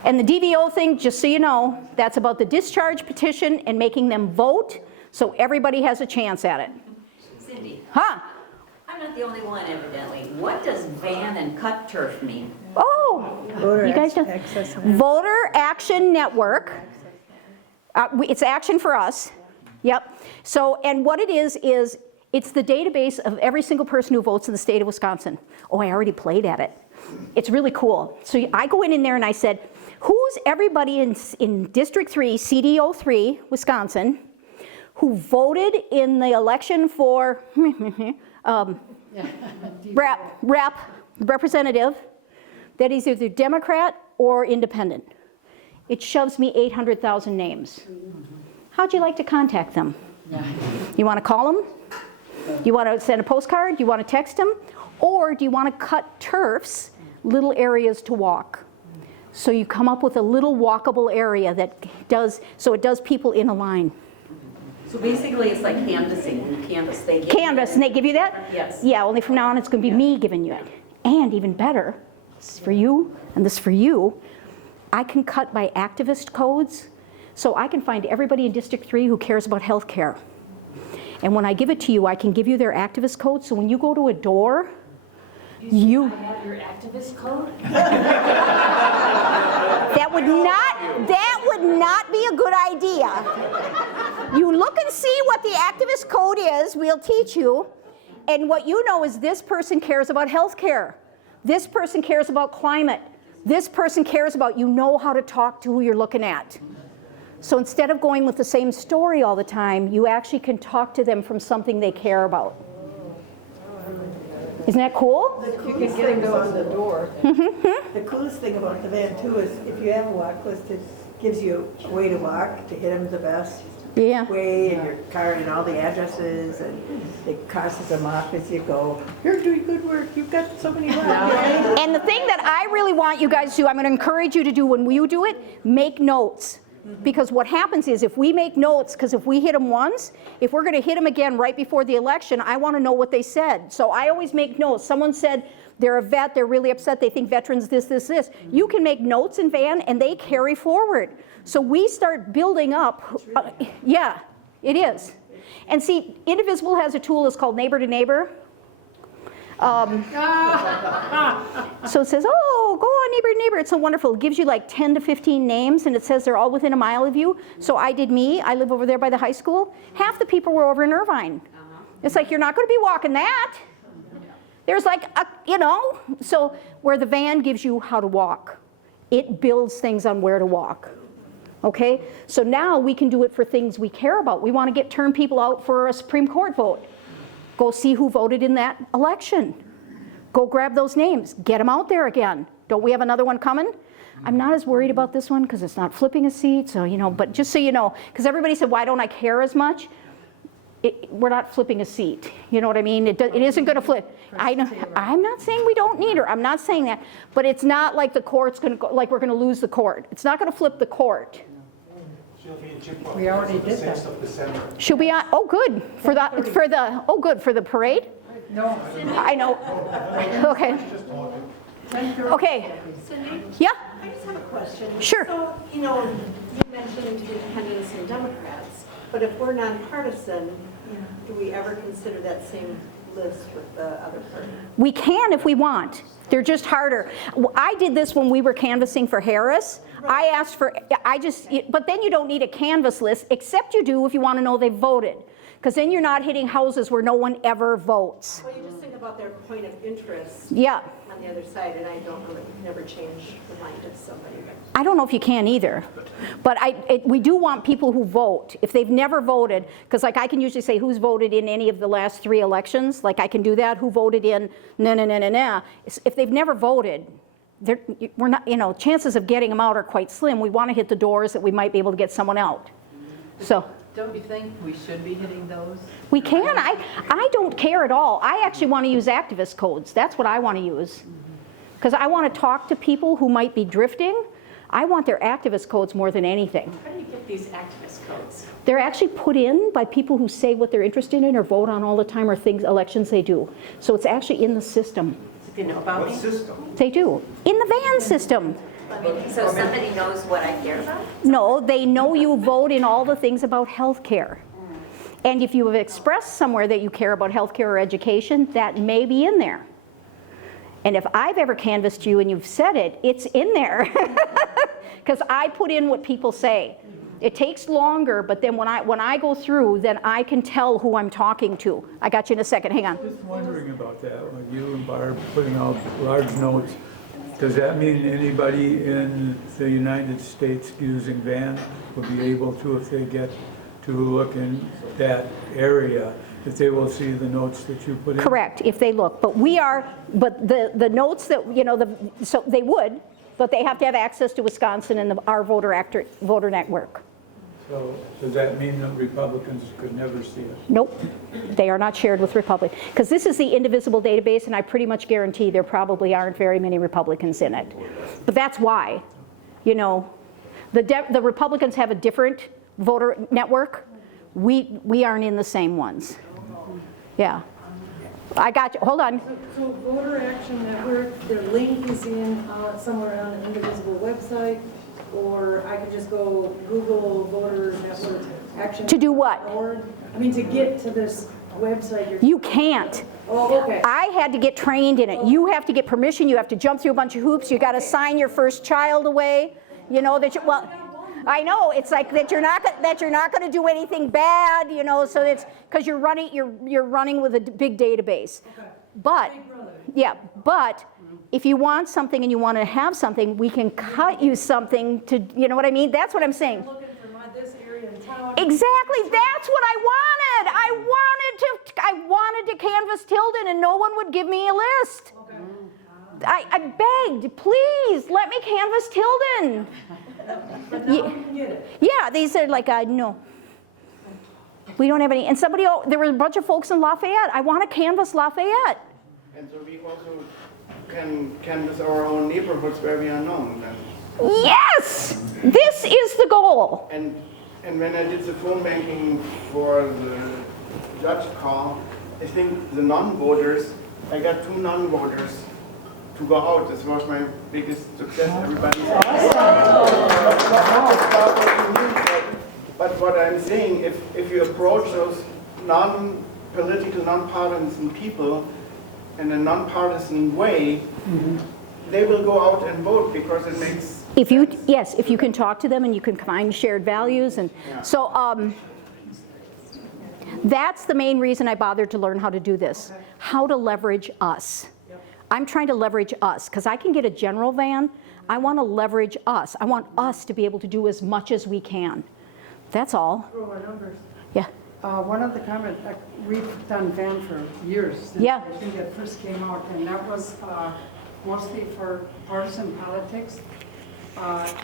And the DVO thing, just so you know, that's about the discharge petition and making them vote so everybody has a chance at it. Cindy, Huh? I'm not the only one evidently. What does van and cut turf mean? Oh, you guys know. Voter Action Network. It's action for us. Yep. So, and what it is it's the database of every single person who votes in the state of Wisconsin. Oh, I already played at it. It's really cool. So I go in there and I said, who's everybody in District 3, CD03, Wisconsin, who voted in the election for representative that is either Democrat or independent? It shoves me 800,000 names. How'd you like to contact them? You want to call them? You want to send a postcard? You want to text them? Or do you want to cut turfs, little areas to walk? So you come up with a little walkable area that does people in a line. So basically it's like canvassing. You canvass, And they give you that? Yes. Yeah, only from now on it's going to be me giving you it. And even better, this is for you and this is for you. I can cut by activist codes, so I can find everybody in District 3 who cares about health care. And when I give it to you, I can give you their activist code, so when you go to a door, you I have your activist code? that would not be a good idea. You look and see what the activist code is, we'll teach you, and what you know is this person cares about health care. This person cares about climate. This person cares about, you know how to talk to who you're looking at. So instead of going with the same story all the time, you actually can talk to them from something they care about. Isn't that cool? You can get him on the door. The coolest thing about the van too is if you have a walk list, it gives you a way to walk, to hit them the best Yeah. way in your car and all the addresses, and it crosses them off as you go. You're doing good work, you've got so many miles. And the thing that I really want you guys to do, I'm going to encourage you to do when you do it, make notes. Because what happens is if we make notes, because if we hit them once, if we're going to hit them again right before the election, I want to know what they said. So I always make notes. Someone said they're a vet, they're really upset, they think veterans this, this, this. You can make notes in Van and they carry forward. So we start building up. Yeah, it is. And see, Indivisible has a tool that's called Neighbor to Neighbor. So it says, oh, go on Neighbor to Neighbor. It's so wonderful. It gives you like 10 to 15 names, and it says they're all within a mile of you. So I did me. I live over there by the high school. Half the people were over in Irvine. It's like, you're not going to be walking that. There's like, so where the van gives you how to walk, it builds things on where to walk. Okay? So now we can do it for things we care about. We want to turn people out for a Supreme Court vote. Go see who voted in that election. Go grab those names. Get them out there again. Don't we have another one coming? I'm not as worried about this one because it's not flipping a seat, so but just so you know, because everybody said, why don't I care as much? We're not flipping a seat. You know what I mean? It isn't going to flip. I'm not saying we don't need her. I'm not saying that. But it's not like the court's going to go, like we're going to lose the court. It's not going to flip the court. We already did that. Should we? Oh, good for the parade. No. I know. Okay. Okay. Cindy, Yeah. I just have a question. Sure. So, you mentioned independents and Democrats, but if we're nonpartisan, do we ever consider that same list with the other party? We can if we want. They're just harder. I did this when we were canvassing for Harris. I asked for, but then you don't need a canvas list, except you do if you want to know they voted. Because then you're not hitting houses where no one ever votes. Well, you just think about their point of interest Yeah. on the other side, and I don't know that you can never change the mind of somebody. I don't know if you can either. But we do want people who vote. If they've never voted, because like I can usually say who's voted in any of the last 3 elections, like I can do that, who voted in na. If they've never voted, we're not, chances of getting them out are quite slim. We want to hit the doors that we might be able to get someone out. So. Don't you think we should be hitting those? We can. I don't care at all. I actually want to use activist codes. That's what I want to use. Because I want to talk to people who might be drifting. I want their activist codes more than anything. How do you get these activist codes? They're actually put in by people who say what they're interested in or vote on all the time or elections they do. So it's actually in the system. Do you know about What me? system? They do. In the van system. So somebody knows what I care about? No, they know you vote in all the things about health care. And if you have expressed somewhere that you care about health care or education, that may be in there. And if I've ever canvassed you and you've said it, it's in there. Because I put in what people say. It takes longer, but then when I go through, then I can tell who I'm talking to. I got you in a second, hang on. Just wondering about that, when you and Barb putting out large notes, does that mean anybody in the United States using Van will be able to, if they get to look in that area, that they will see the notes that you put in? Correct, if they look. But the notes that, so they would, but they have to have access to Wisconsin and our voter network. So does that mean that Republicans could never see it? Nope, they are not shared with Republicans. Because this is the Indivisible database, and I pretty much guarantee there probably aren't very many Republicans in it. But that's why, the Republicans have a different voter network. We aren't in the same ones. Yeah. I got you, hold on. So Voter Action Network, their link is in somewhere on the Indivisible website. or I could just go Google voter network action. To do what? Org. I mean, to get to this website. You can't. Oh, okay. I had to get trained in it. You have to get permission, you have to jump through a bunch of hoops, you gotta sign your first child away, you know, that you, well, I know, it's like that you're not gonna do anything bad, you know, so it's, because you're running with a big database. Okay. But, Big brother. yeah, but if you want something and you want to have something, we can cut you something to, you know what I mean? That's what I'm saying. I'm looking for this area in town. Exactly, that's what I wanted. I wanted to canvass Tilden and no one would give me a list. Okay. I begged, please, let me canvass Tilden. But now you can get it. Yeah, they said like, no. We don't have any, and there were a bunch of folks in Lafayette. I want to canvass Lafayette. And so we also can canvass our own neighborhoods where we are known then. Yes, this is the goal. And when I did the phone banking for the judge call, I think the non-voters, I got 2 non-voters to go out. This was my biggest success. Everybody's But what I'm saying, if you approach those non-political, non-partisan people in a non-partisan way, they will go out and vote because it makes If you can talk to them and you can find shared values, and so that's the main reason I bothered to learn how to do this, how to leverage us. I'm trying to leverage us because I can get a general van. I want to leverage us. I want us to be able to do as much as we can. That's all. Throw our numbers. Yeah. One of the comments, we've done van for years. Since Yeah. I think it first came out, and that was mostly for partisan politics.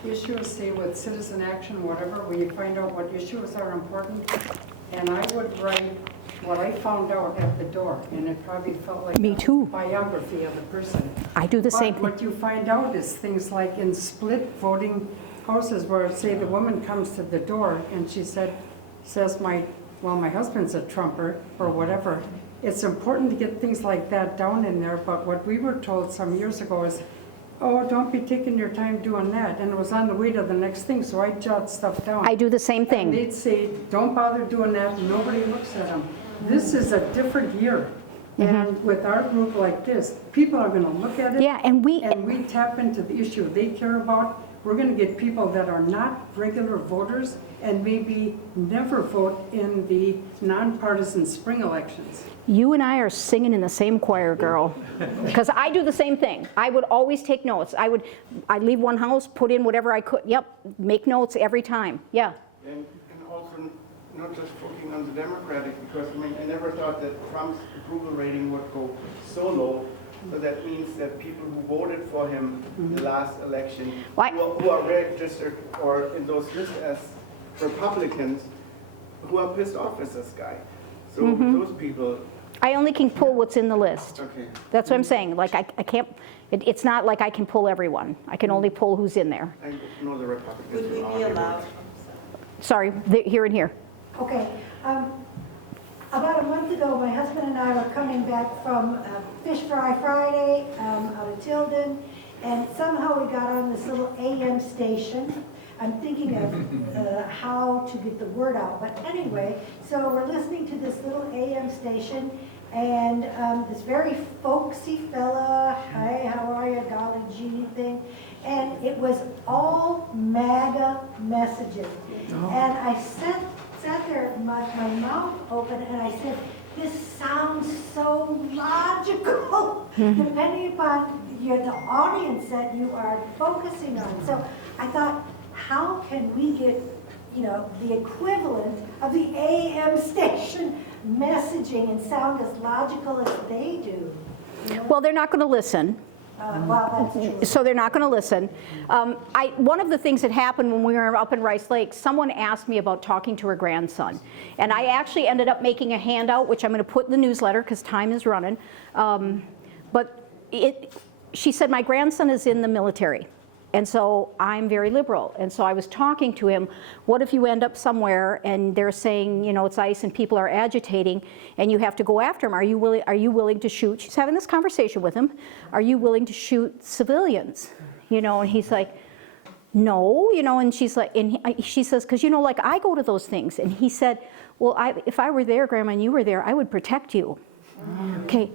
Issues, say with citizen action, whatever, where you find out what issues are important. And I would write what I found out at the door, and it probably felt like Me too. a biography of the person. I do the same But thing. what you find out is things like in split voting houses where, say, the woman comes to the door and she says my husband's a Trumper or whatever. It's important to get things like that down in there, but what we were told some years ago is, oh, don't be taking your time doing that. And it was on the way to the next thing, so I jot stuff down. I do the same And thing. they'd say, don't bother doing that, nobody looks at them. This is a different year. And with our group like this, people are gonna look at it. Yeah, and we tap into the issue they care about. We're gonna get people that are not regular voters and maybe never vote in the nonpartisan spring elections. You and I are singing in the same choir, girl. Because I do the same thing. I would always take notes. I'd leave one house, put in whatever I could. Yep, make notes every time. Yeah. And also not just focusing on the Democratic, because I never thought that Trump's approval rating would go so low. So that means that people who voted for him in the last election, who are registered or in those lists as Republicans, who are pissed off with this guy. So those people. I only can pull what's in the list. Okay. That's what I'm saying. Like I can't. It's not like I can pull everyone. I can only pull who's in there. I know the Republicans. Would we be allowed? Sorry, here and here. Okay. About a month ago, my husband and I were coming back from Fish Fry Friday out of Tilden, and somehow we got on this little AM station. I'm thinking of how to get the word out, but anyway, so we're listening to this little AM station, and this very folksy fella, hi, how are you, golly gee thing, and it was all MAGA messages. And I sat there with my mouth open, and I said, this sounds so logical, depending upon the audience that you are focusing on. So I thought, how can we get, the equivalent of the AM station messaging and sound as logical as they do? Well, they're not going to listen. Well, that's true. So they're not going to listen. One of the things that happened when we were up in Rice Lake, someone asked me about talking to her grandson. And I actually ended up making a handout, which I'm going to put in the newsletter because time is running. She said, my grandson is in the military. And so I'm very liberal. And so I was talking to him, what if you end up somewhere and they're saying, it's ICE and people are agitating and you have to go after them? Are you willing to shoot? She's having this conversation with him. Are you willing to shoot civilians? And he's like, no, you know, and she's like, she says, because, you know, like I go to those things. And he said, well, if I were there, Grandma, and you were there, I would protect you. Okay,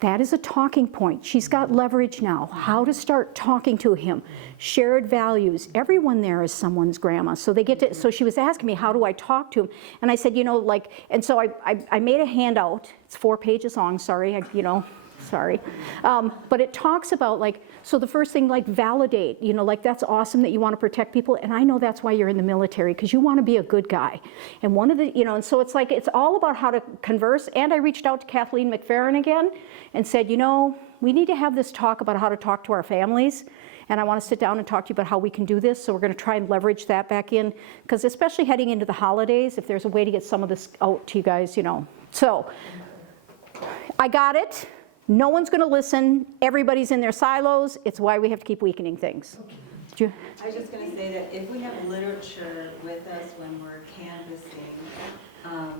that is a talking point. She's got leverage now. How to start talking to him. Shared values. Everyone there is someone's grandma. So they get to, so she was asking me, how do I talk to him? And I said, you know, like, and so I made a handout. It's 4 pages long, sorry, you know, sorry. But it talks about like, so the first thing, like validate, you know, like that's awesome that you want to protect people. And I know that's why you're in the military, because you want to be a good guy. And one of the, you know, and so it's like, it's all about how to converse. And I reached out to Kathleen McFerrin again and said, you know, we need to have this talk about how to talk to our families. And I want to sit down and talk to you about how we can do this. So we're going to try and leverage that back in, because especially heading into the holidays, if there's a way to get some of this out to you guys, you know. So I got it. No one's going to listen. Everybody's in their silos. It's why we have to keep weakening things. I was just going to say that if we have literature with us when we're canvassing,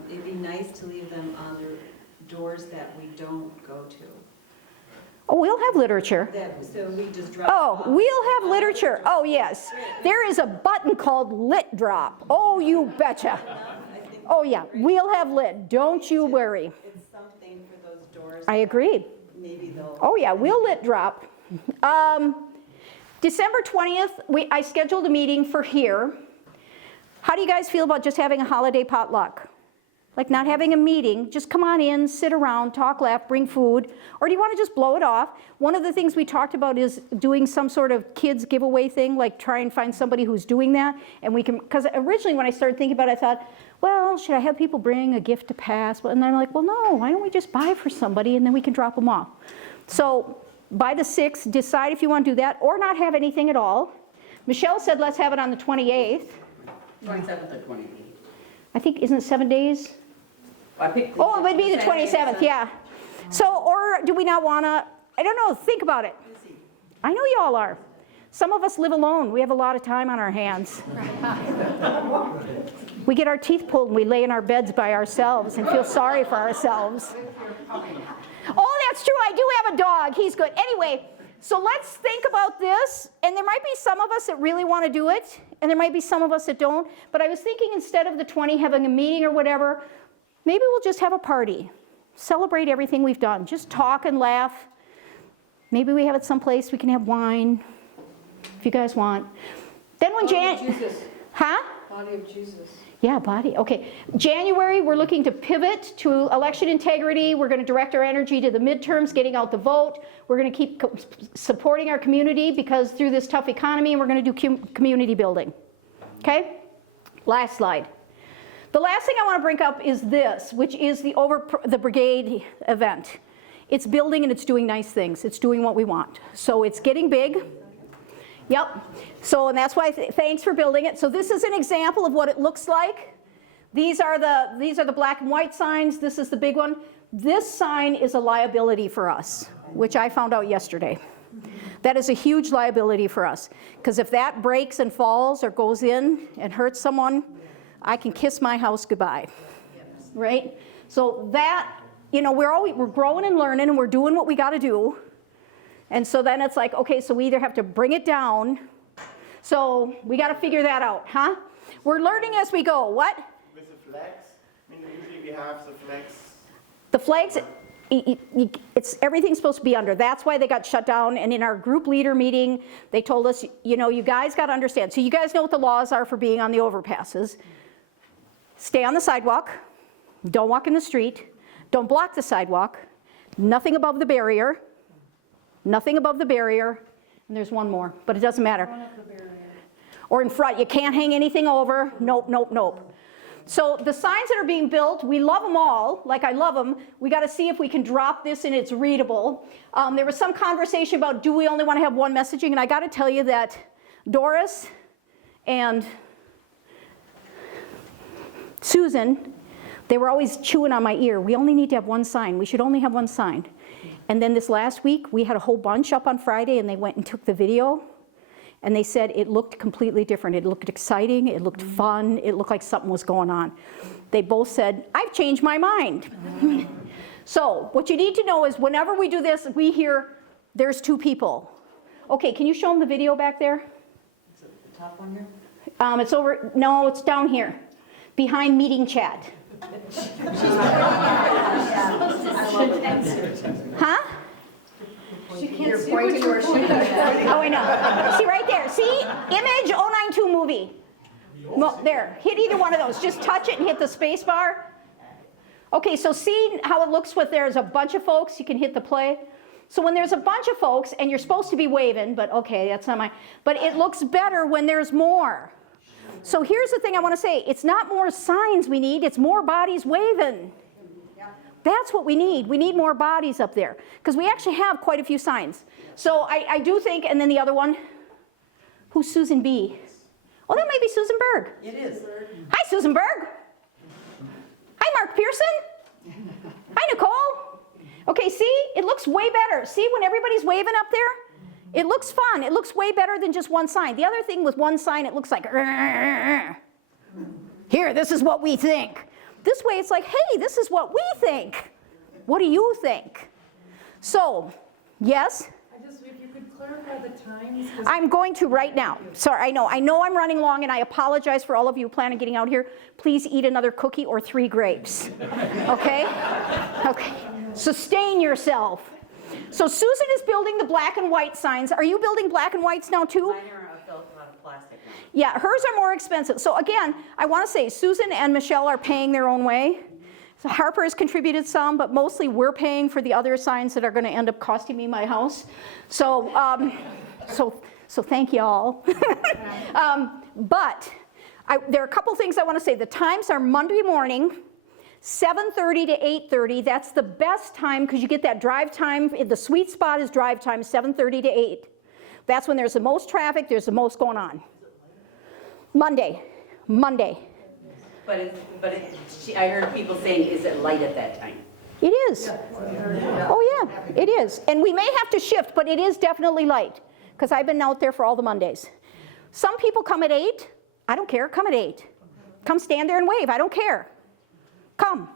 it'd be nice to leave them on the doors that we don't go to. Oh, we'll have literature. So we just drop Oh, off. we'll have literature. Oh, yes. There is a button called Lit Drop. Oh, you betcha. Oh, yeah. We'll have lit. Don't you worry. It's something for those doors. I agree. Maybe they'll. Oh, yeah. We'll Lit Drop. December 20th, I scheduled a meeting for here. How do you guys feel about just having a holiday potluck? Like not having a meeting, just come on in, sit around, talk, laugh, bring food, or do you want to just blow it off? One of the things we talked about is doing some sort of kids giveaway thing, like try and find somebody who's doing that, and we can, because originally when I started thinking about it, I thought, well, should I have people bring a gift to pass? And then I'm like, well, no, why don't we just buy for somebody and then we can drop them off. So by the 6th, decide if you want to do that or not have anything at all. Michelle said let's have it on the 28th. 27th or 28th. I think, isn't it 7 days? I picked Oh, it would be the 27th, yeah. So, or do we not want to, I don't know, think about it. I know y'all are. Some of us live alone. We have a lot of time on our hands. We get our teeth pulled and we lay in our beds by ourselves and feel sorry for ourselves. Oh, that's true. I do have a dog. He's good. Anyway, so let's think about this. And there might be some of us that really want to do it, and there might be some of us that don't. But I was thinking instead of the 20 having a meeting or whatever, maybe we'll just have a party. Celebrate everything we've done. Just talk and laugh. Maybe we have it someplace we can have wine, if you guys want. Then when Body of Jesus. Huh? Body of Jesus. Yeah, body. Okay. January, we're looking to pivot to election integrity. We're going to direct our energy to the midterms, getting out the vote. We're going to keep supporting our community because through this tough economy, we're going to do community building. Okay? Last slide. The last thing I want to bring up is this, which is the brigade event. It's building and it's doing nice things. It's doing what we want. So it's getting big. Yep. So, and that's why thanks for building it. So this is an example of what it looks like. These are the black and white signs. This is the big one. This sign is a liability for us, which I found out yesterday. That is a huge liability for us. Because if that breaks and falls or goes in and hurts someone, I can kiss my house goodbye. Right? So that, you know, we're growing and learning and we're doing what we got to do. And so then it's like, okay, so we either have to bring it down. So we got to figure that out, huh? We're learning as we go. What? With the flags, I mean, usually we have the flags. The flags, it's everything's supposed to be under. That's why they got shut down. And in our group leader meeting, they told us, you know, you guys got to understand. So you guys know what the laws are for being on the overpasses. Stay on the sidewalk. Don't walk in the street. Don't block the sidewalk. Nothing above the barrier. Nothing above the barrier. And there's one more, but it doesn't matter. Or in front. You can't hang anything over. Nope, nope, nope. So the signs that are being built, we love them all, like I love them. We got to see if we can drop this and it's readable. There was some conversation about do we only want to have one messaging, and I got to tell you that Doris and Susan, they were always chewing on my ear. We only need to have one sign. We should only have one sign. And then this last week, we had a whole bunch up on Friday, and they went and took the video. And they said it looked completely different. It looked exciting. It looked fun. It looked like something was going on. They both said, I've changed my mind. So what you need to know is whenever we do this, we hear there's two people. Okay, can you show them the video back there? top one here? It's over, no, it's down here, behind meeting chat. Huh? She can't You're see what pointing you're where she is. Oh, I know. See right there. See? Image 092 movie. There. Hit either one of those. Just touch it and hit the space bar. Okay, so see how it looks when there's a bunch of folks? You can hit the play. So when there's a bunch of folks, and you're supposed to be waving, but okay, that's not but it looks better when there's more. So here's the thing I want to say. It's not more signs we need, it's more bodies waving. That's what we need. We need more bodies up there. Because we actually have quite a few signs. So I do think, and then the other one, who's Susan B? Oh, that might be Susan Berg. It is. Hi, Susan Berg. Hi, Mark Pearson. Hi, Nicole. Okay, see? It looks way better. See, when everybody's waving up there, it looks fun. It looks way better than just one sign. The other thing with one sign, it looks like, here, this is what we think. This way, it's like, hey, this is what we think. What do you think? So, yes? If you could clarify the times. I'm going to right now. Sorry, I know I'm running long, and I apologize for all of you who plan on getting out here. Please eat another cookie or 3 grapes. Okay? Okay. Sustain yourself. So Susan is building the black and white signs. Are you building black and whites now too? Mine are built out of plastic now. Yeah, hers are more expensive. So again, I want to say Susan and Michelle are paying their own way. So Harper has contributed some, but mostly we're paying for the other signs that are going to end up costing me my house. So, so thank you all. But there are a couple things I want to say. The times are Monday morning, 7:30 to 8:30. That's the best time because you get that drive time. The sweet spot is drive time, 7:30 to 8. That's when there's the most traffic, there's the most going on. Monday. I heard people saying, is it light at that time? It is. Oh yeah, it is. And we may have to shift, but it is definitely light because I've been out there for all the Mondays. Some people come at 8. I don't care, come at 8. Come stand there and wave, I don't care. Come,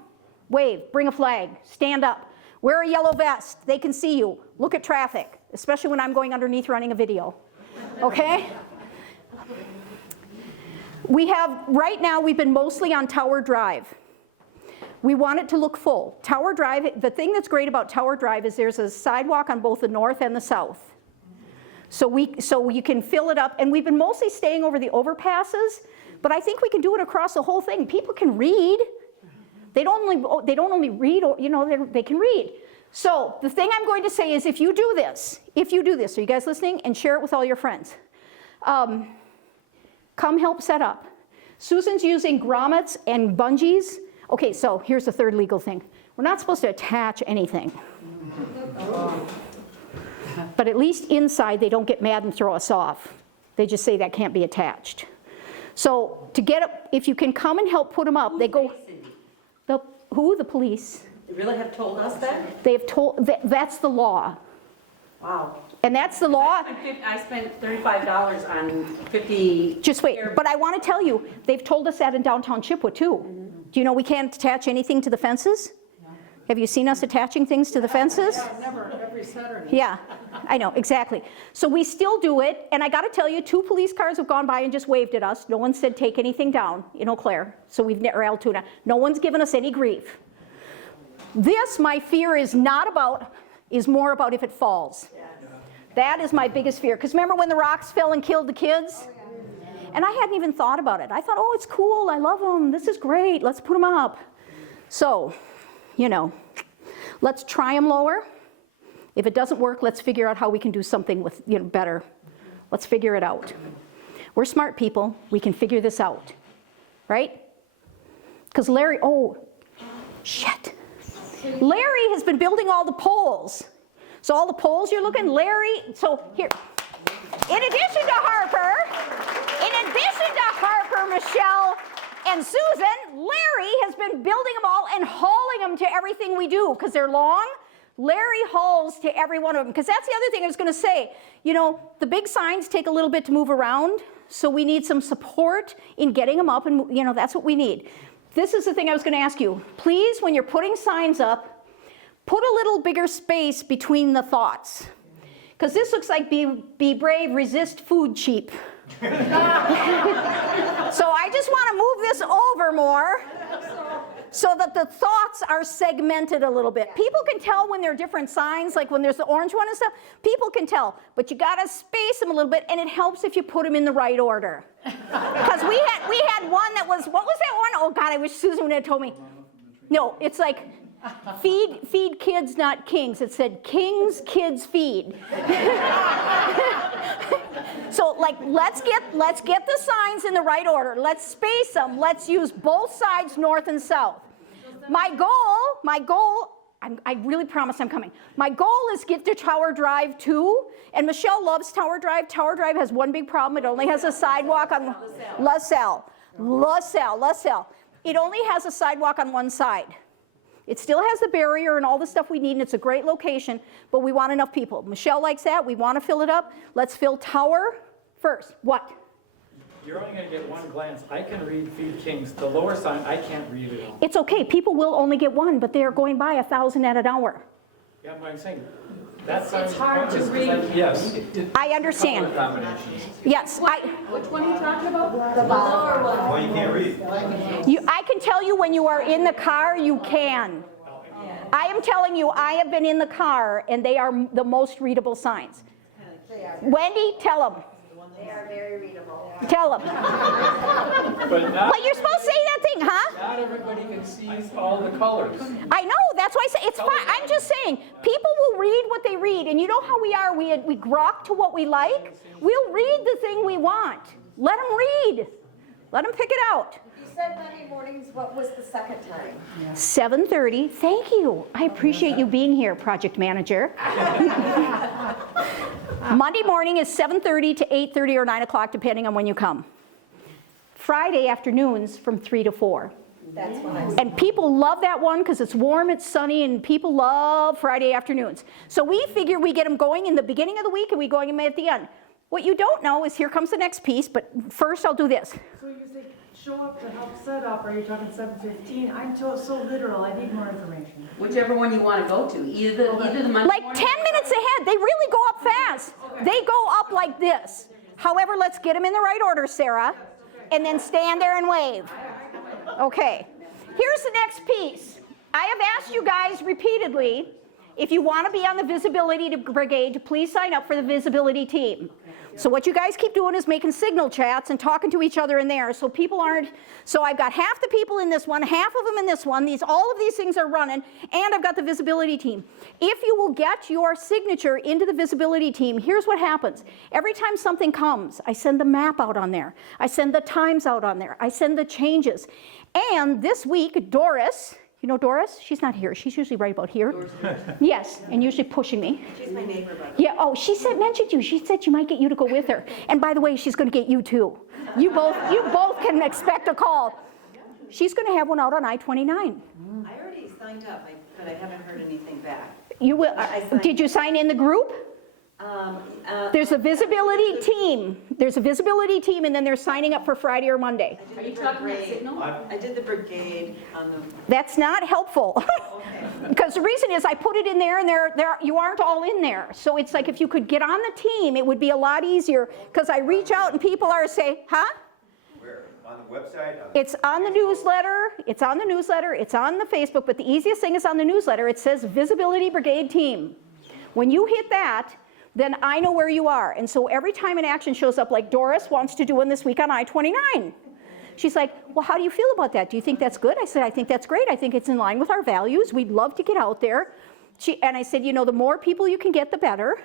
wave, bring a flag, stand up. Wear a yellow vest, they can see you. Look at traffic, especially when I'm going underneath running a video. Okay? Right now, we've been mostly on Tower Drive. We want it to look full. Tower Drive, the thing that's great about Tower Drive is there's a sidewalk on both the north and the south. So you can fill it up, and we've been mostly staying over the overpasses, but I think we can do it across the whole thing. People can read. They don't only read, they can read. So the thing I'm going to say is if you do this, are you guys listening? And share it with all your friends. Come help set up. Susan's using grommets and bungees. Okay, so here's the third legal thing. We're not supposed to attach anything. But at least inside, they don't get mad and throw us off. They just say that can't be attached. So to get up, if you can come and help put them up, they go. Who? The police. They really have told us that? They have told, that's the law. Wow. And that's the law. I spent $35 on 50. Just wait, but I want to tell you, they've told us that in downtown Chippewa too. Do you know we can't attach anything to the fences? Have you seen us attaching things to the fences? Yeah, never, every Saturday. Yeah, I know, exactly. So we still do it, and I got to tell you, 2 police cars have gone by and just waved at us. No one said take anything down in Eau Claire, so we've never, Altoona. No one's given us any grief. This, my fear is more about if it falls. That is my biggest fear, because remember when the rocks fell and killed the kids? And I hadn't even thought about it. I thought, oh, it's cool, I love them, this is great, let's put them up. So, let's try them lower. If it doesn't work, let's figure out how we can do something with, better. Let's figure it out. We're smart people, we can figure this out, right? Because Larry has been building all the poles. So all the poles you're looking, Larry, so here, in addition to Harper, Michelle, and Susan, Larry has been building them all and hauling them to everything we do, because they're long. Larry hauls to every one of them, because that's the other thing I was going to say. The big signs take a little bit to move around, so we need some support in getting them up, and that's what we need. This is the thing I was going to ask you. Please, when you're putting signs up, put a little bigger space between the thoughts. Because this looks like be brave, resist food cheap. So I just want to move this over more so that the thoughts are segmented a little bit. People can tell when there are different signs, like when there's the orange one and stuff. People can tell, but you got to space them a little bit, and it helps if you put them in the right order. Because we had one that was, what was that one? Oh God, I wish Susan would have told me. No, it's like feed kids, not kings. It said kings, kids, feed. So like, let's get the signs in the right order. Let's space them. Let's use both sides, north and south. My goal, I really promise I'm coming. My goal is get to Tower Drive too. And Michelle loves Tower Drive. Tower Drive has one big problem. It only has a sidewalk on LaSalle. It only has a sidewalk on one side. It still has the barrier and all the stuff we need, and it's a great location, but we want enough people. Michelle likes that. We want to fill it up. Let's fill Tower first. What? You're only going to get one glance. I can read Feed Kings. The lower sign, I can't read it. It's okay. People will only get one, but they are going by 1,000 at an hour. Yeah, but I'm saying, that's hard to read. Yes. I understand. Yes. Which one are you talking about? The lower one. Well, you can't read. I can tell you when you are in the car, you can. I am telling you, I have been in the car, and they are the most readable signs. Wendy, tell them. They are very readable. Tell them. But But you're supposed to say that thing, huh? not everybody can see all the colors. I know, that's why I say it's fine. I'm just saying, people will read what they read, and you know how we are, we grok to what we like. We'll read the thing we want. Let them read. Let them pick it out. You said Monday mornings, what was the second time? 7:30, thank you. I appreciate you being here, project manager. Monday morning is 7:30 to 8:30 or 9 o'clock, depending on when you come. Friday afternoons from 3 to 4. That's what I And people love that one because it's warm, it's sunny, and people love Friday afternoons. So we figure we get them going in the beginning of the week and we go them at the end. What you don't know is here comes the next piece, but first I'll do this. So you say show up to help set up, are you talking 7:15? I'm so literal, I need more information. Whichever one you want to go to, either the Monday Like morning 10 minutes ahead, they really go up fast. They go up like this. However, let's get them in the right order, Sarah, and then stand there and wave. Okay, here's the next piece. I have asked you guys repeatedly, if you want to be on the visibility brigade, to please sign up for the visibility team. So what you guys keep doing is making signal chats and talking to each other in there, so people aren't, so I've got half the people in this one, half of them in this one, all of these things are running, and I've got the visibility team. If you will get your signature into the visibility team, here's what happens. Every time something comes, I send the map out on there, I send the times out on there, I send the changes. And this week, Doris, you know Doris? She's not here. She's usually right about here. Yes, and usually pushing me. She's my neighbor, by the way. Yeah, oh, she mentioned you. She said she might get you to go with her. And by the way, she's going to get you too. You both can expect a call. She's going to have one out on I-29. I already signed up, but I haven't heard anything back. You will. Did you sign in the group? There's a visibility team. There's a visibility team, and then they're signing up for Friday or Monday. Are you talking about signal? I did the brigade on the. That's not helpful. Because the reason is I put it in there, and you aren't all in there. So it's like if you could get on the team, it would be a lot easier. Because I reach out and people are saying, huh? Where? On the website? It's on the newsletter. It's on the newsletter. It's on the Facebook. But the easiest thing is on the newsletter. It says Visibility Brigade Team. When you hit that, then I know where you are. And so every time an action shows up, like Doris wants to do one this week on I-29. She's like, well, how do you feel about that? Do you think that's good? I said, I think that's great. I think it's in line with our values. We'd love to get out there. And I said, you know, the more people you can get, the better.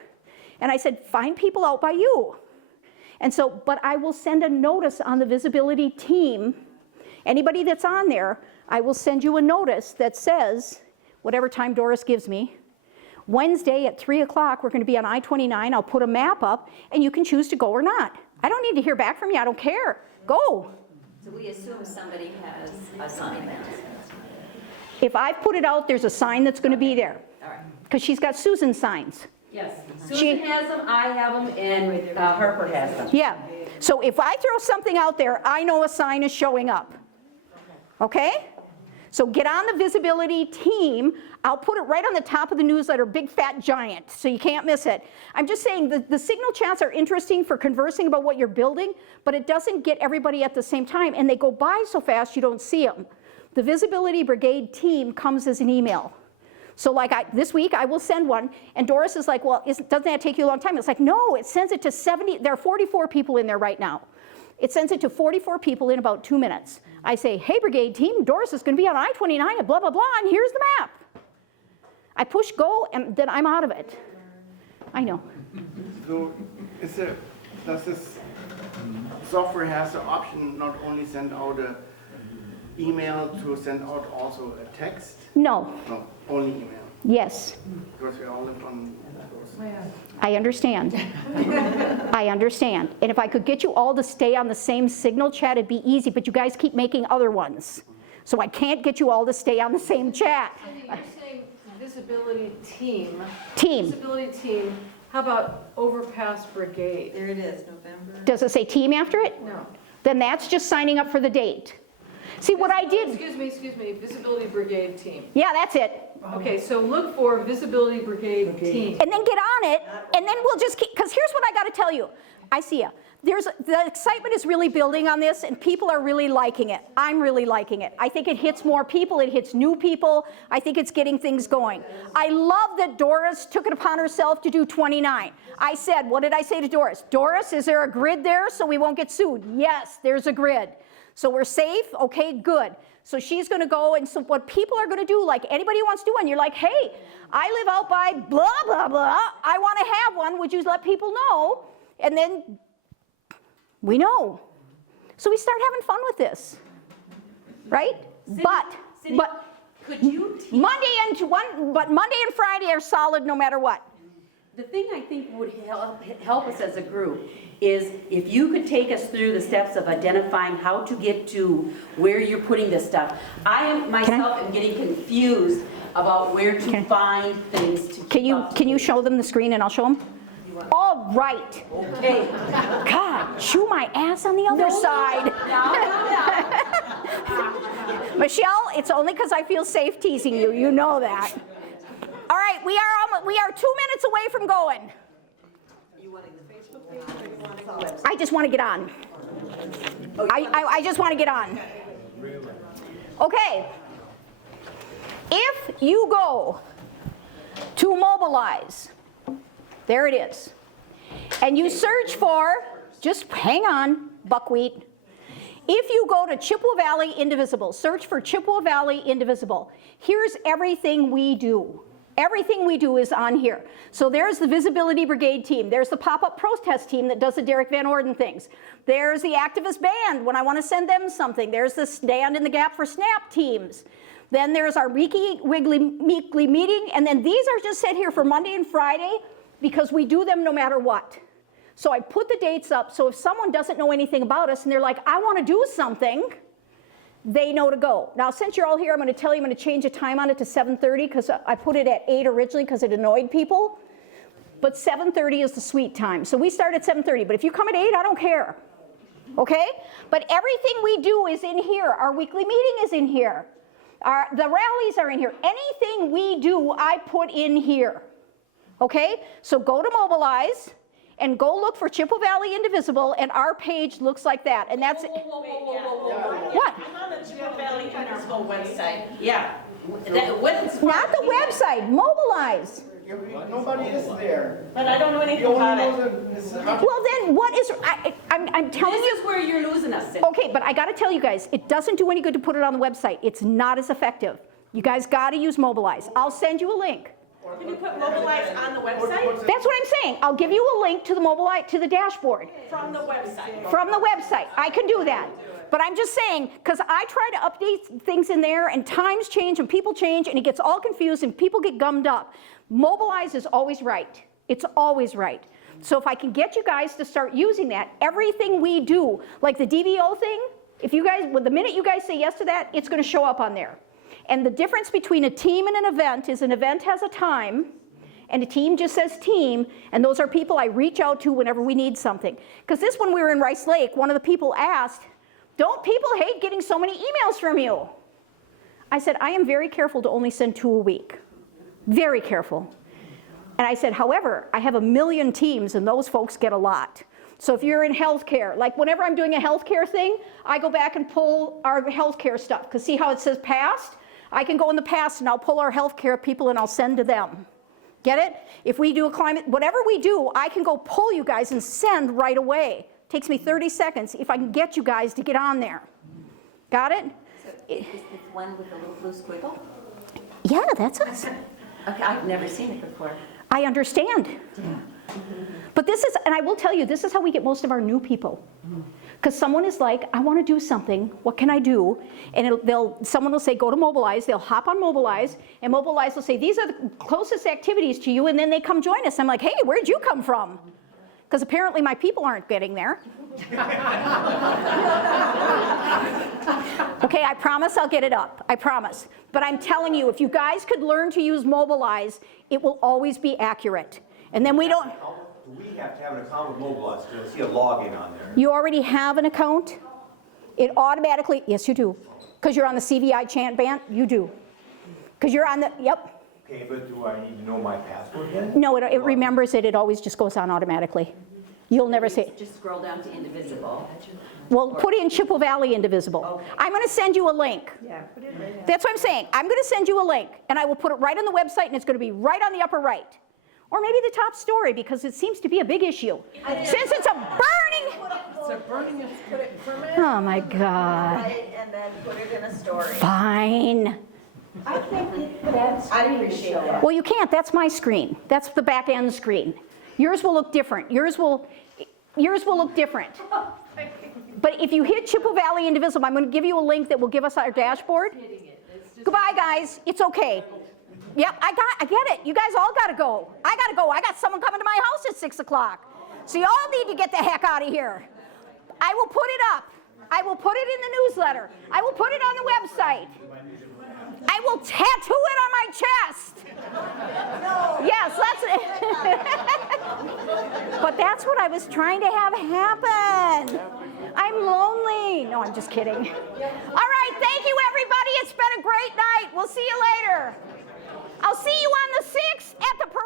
And I said, find people out by you. And so, but I will send a notice on the visibility team. Anybody that's on there, I will send you a notice that says, whatever time Doris gives me, Wednesday at 3 o'clock, we're going to be on I-29. I'll put a map up, and you can choose to go or not. I don't need to hear back from you. I don't care. Go. So we assume somebody has a sign then? If I put it out, there's a sign that's going to be there. All right. Because she's got Susan's signs. Yes. Susan has them, I have them, and Harper has them. Yeah. So if I throw something out there, I know a sign is showing up. Okay? So get on the visibility team. I'll put it right on the top of the newsletter, big fat giant, so you can't miss it. I'm just saying the signal chats are interesting for conversing about what you're building, but it doesn't get everybody at the same time, and they go by so fast you don't see them. The Visibility Brigade team comes as an email. So like this week, I will send one, and Doris is like, well, doesn't that take you a long time? It's like, no, it sends it to 70, there are 44 people in there right now. It sends it to 44 people in about 2 minutes. I say, hey, Brigade team, Doris is going to be on I-29 and blah, blah, blah, and here's the map. I push go, and then I'm out of it. I know. So does this software has the option not only send out an email to send out also a text? No. No, only email. Yes. Because we all live on those. I understand. I understand. And if I could get you all to stay on the same signal chat, it'd be easy, but you guys keep making other ones. So I can't get you all to stay on the same chat. You're saying visibility team. Team. Visibility team. How about overpass brigade? There it is, November. Does it say team after it? No. Then that's just signing up for the date. See what I did? Excuse me, visibility brigade team. Yeah, that's it. Okay, so look for visibility brigade team. And then get on it, and then we'll just keep, because here's what I got to tell you. I see ya. The excitement is really building on this, and people are really liking it. I'm really liking it. I think it hits more people, it hits new people. I think it's getting things going. I love that Doris took it upon herself to do 29. I said, what did I say to Doris? Doris, is there a grid there so we won't get sued? Yes, there's a grid. So we're safe? Okay, good. So she's going to go, and so what people are going to do, like anybody wants to do one, you're like, hey, I live out by blah, blah, blah. I want to have one. Would you let people know? And then we know. So we start having fun with this, right? Cindy, But could you Monday and Friday are solid no matter what. The thing I think would help us as a group is if you could take us through the steps of identifying how to get to where you're putting this stuff. I am myself am getting confused about where to find things to keep up. Can you show them the screen and I'll show them? All right. Okay. God, chew my ass on the other side. No. Michelle, it's only because I feel safe teasing you. You know that. All right, we are 2 minutes away from going. You wanting the Facebook page or you wanting the website? I just want to get on. I just want to get on. Okay. If you go to Mobilize, there it is, and you search for, just hang on, buckwheat. If you go to Chippewa Valley Indivisible, search for Chippewa Valley Indivisible, here's everything we do. Everything we do is on here. So there's the Visibility Brigade team. There's the pop-up protest team that does the Derek Van Orden things. There's the activist band when I want to send them something. There's the Stand in the Gap for SNAP teams. Then there's our weekly meeting. And then these are just set here for Monday and Friday because we do them no matter what. So I put the dates up so if someone doesn't know anything about us and they're like, I want to do something, they know to go. Now, since you're all here, I'm going to tell you I'm going to change the time on it to 7:30 because I put it at 8 originally because it annoyed people. But 7:30 is the sweet time. So we start at 7:30. But if you come at 8, I don't care. Okay? But everything we do is in here. Our weekly meeting is in here. The rallies are in here. Anything we do, I put in here. Okay? So go to Mobilize and go look for Chippewa Valley Indivisible, and our page looks like that. And that's what? I'm on the Chippewa Valley Indivisible website. Yeah. Not the website, Mobilize. Nobody is there. But I don't know anything about it. Well, then what is, I'm telling you. This is where you're losing us. Okay, but I got to tell you guys, it doesn't do any good to put it on the website. It's not as effective. You guys got to use Mobilize. I'll send you a link. Can you put Mobilize on the website? That's what I'm saying. I'll give you a link to the Mobilize, to the dashboard. From the website. From the website. I can do that. But I'm just saying, because I try to update things in there, and times change, and people change, and it gets all confused, and people get gummed up. Mobilize is always right. It's always right. So if I can get you guys to start using that, everything we do, like the DVO thing, if you guys, the minute you guys say yes to that, it's going to show up on there. And the difference between a team and an event is an event has a time, and a team just says team, and those are people I reach out to whenever we need something. Because this, when we were in Rice Lake, one of the people asked, don't people hate getting so many emails from you? I said, I am very careful to only send 2 a week. Very careful. And I said, however, I have 1 million teams and those folks get a lot. So if you're in healthcare, like whenever I'm doing a healthcare thing, I go back and pull our healthcare stuff. Because see how it says past? I can go in the past and I'll pull our healthcare people and I'll send to them. Get it? If we do a climate, whatever we do, I can go pull you guys and send right away. Takes me 30 seconds if I can get you guys to get on there. Got it? So is this one with a little blue squiggle? Yeah, that's us. Okay, I've never seen it before. I understand. But this is, and I will tell you, this is how we get most of our new people. Because someone is like, I want to do something, what can I do? And someone will say, go to Mobilize, they'll hop on Mobilize, and Mobilize will say, these are the closest activities to you, and then they come join us. I'm like, hey, where'd you come from? Because apparently my people aren't getting there. Okay, I promise I'll get it up, I promise. But I'm telling you, if you guys could learn to use Mobilize, it will always be accurate. And then we don't... Do we have to have an account with Mobilize to see a login on there? You already have an account? It automatically, yes you do. Because you're on the CVI chant band, you do. Because you're on the, yep. Okay, but do I need to know my password then? No, it remembers it, it always just goes on automatically. You'll never see it. Just scroll down to indivisible. Well, put in Chippewa Valley Indivisible. Okay. I'm going to send you a link. Yeah, put it right in. That's what I'm saying. I'm going to send you a link, and I will put it right on the website, and it's going to be right on the upper right. Or maybe the top story, because it seems to be a big issue. Since it's a burning... It's a burning, put it permanent. Oh, my God. And then put it in a story. Fine. I can't get that screen to show up. Well, you can't. That's my screen. That's the back end screen. Yours will look different. Yours will look different. But if you hit Chippewa Valley Indivisible, I'm going to give you a link that will give us our dashboard. Goodbye, guys. It's okay. Yep, I get it. You guys all got to go. I got to go. I got someone coming to my house at 6 o'clock. So you all need to get the heck out of here. I will put it up. I will put it in the newsletter. I will put it on the website. I will tattoo it on my chest. No. Yes, but that's what I was trying to have happen. I'm lonely. No, I'm just kidding. All right, thank you, everybody. It's been a great night. We'll see you later. I'll see you on the 6th at the parade.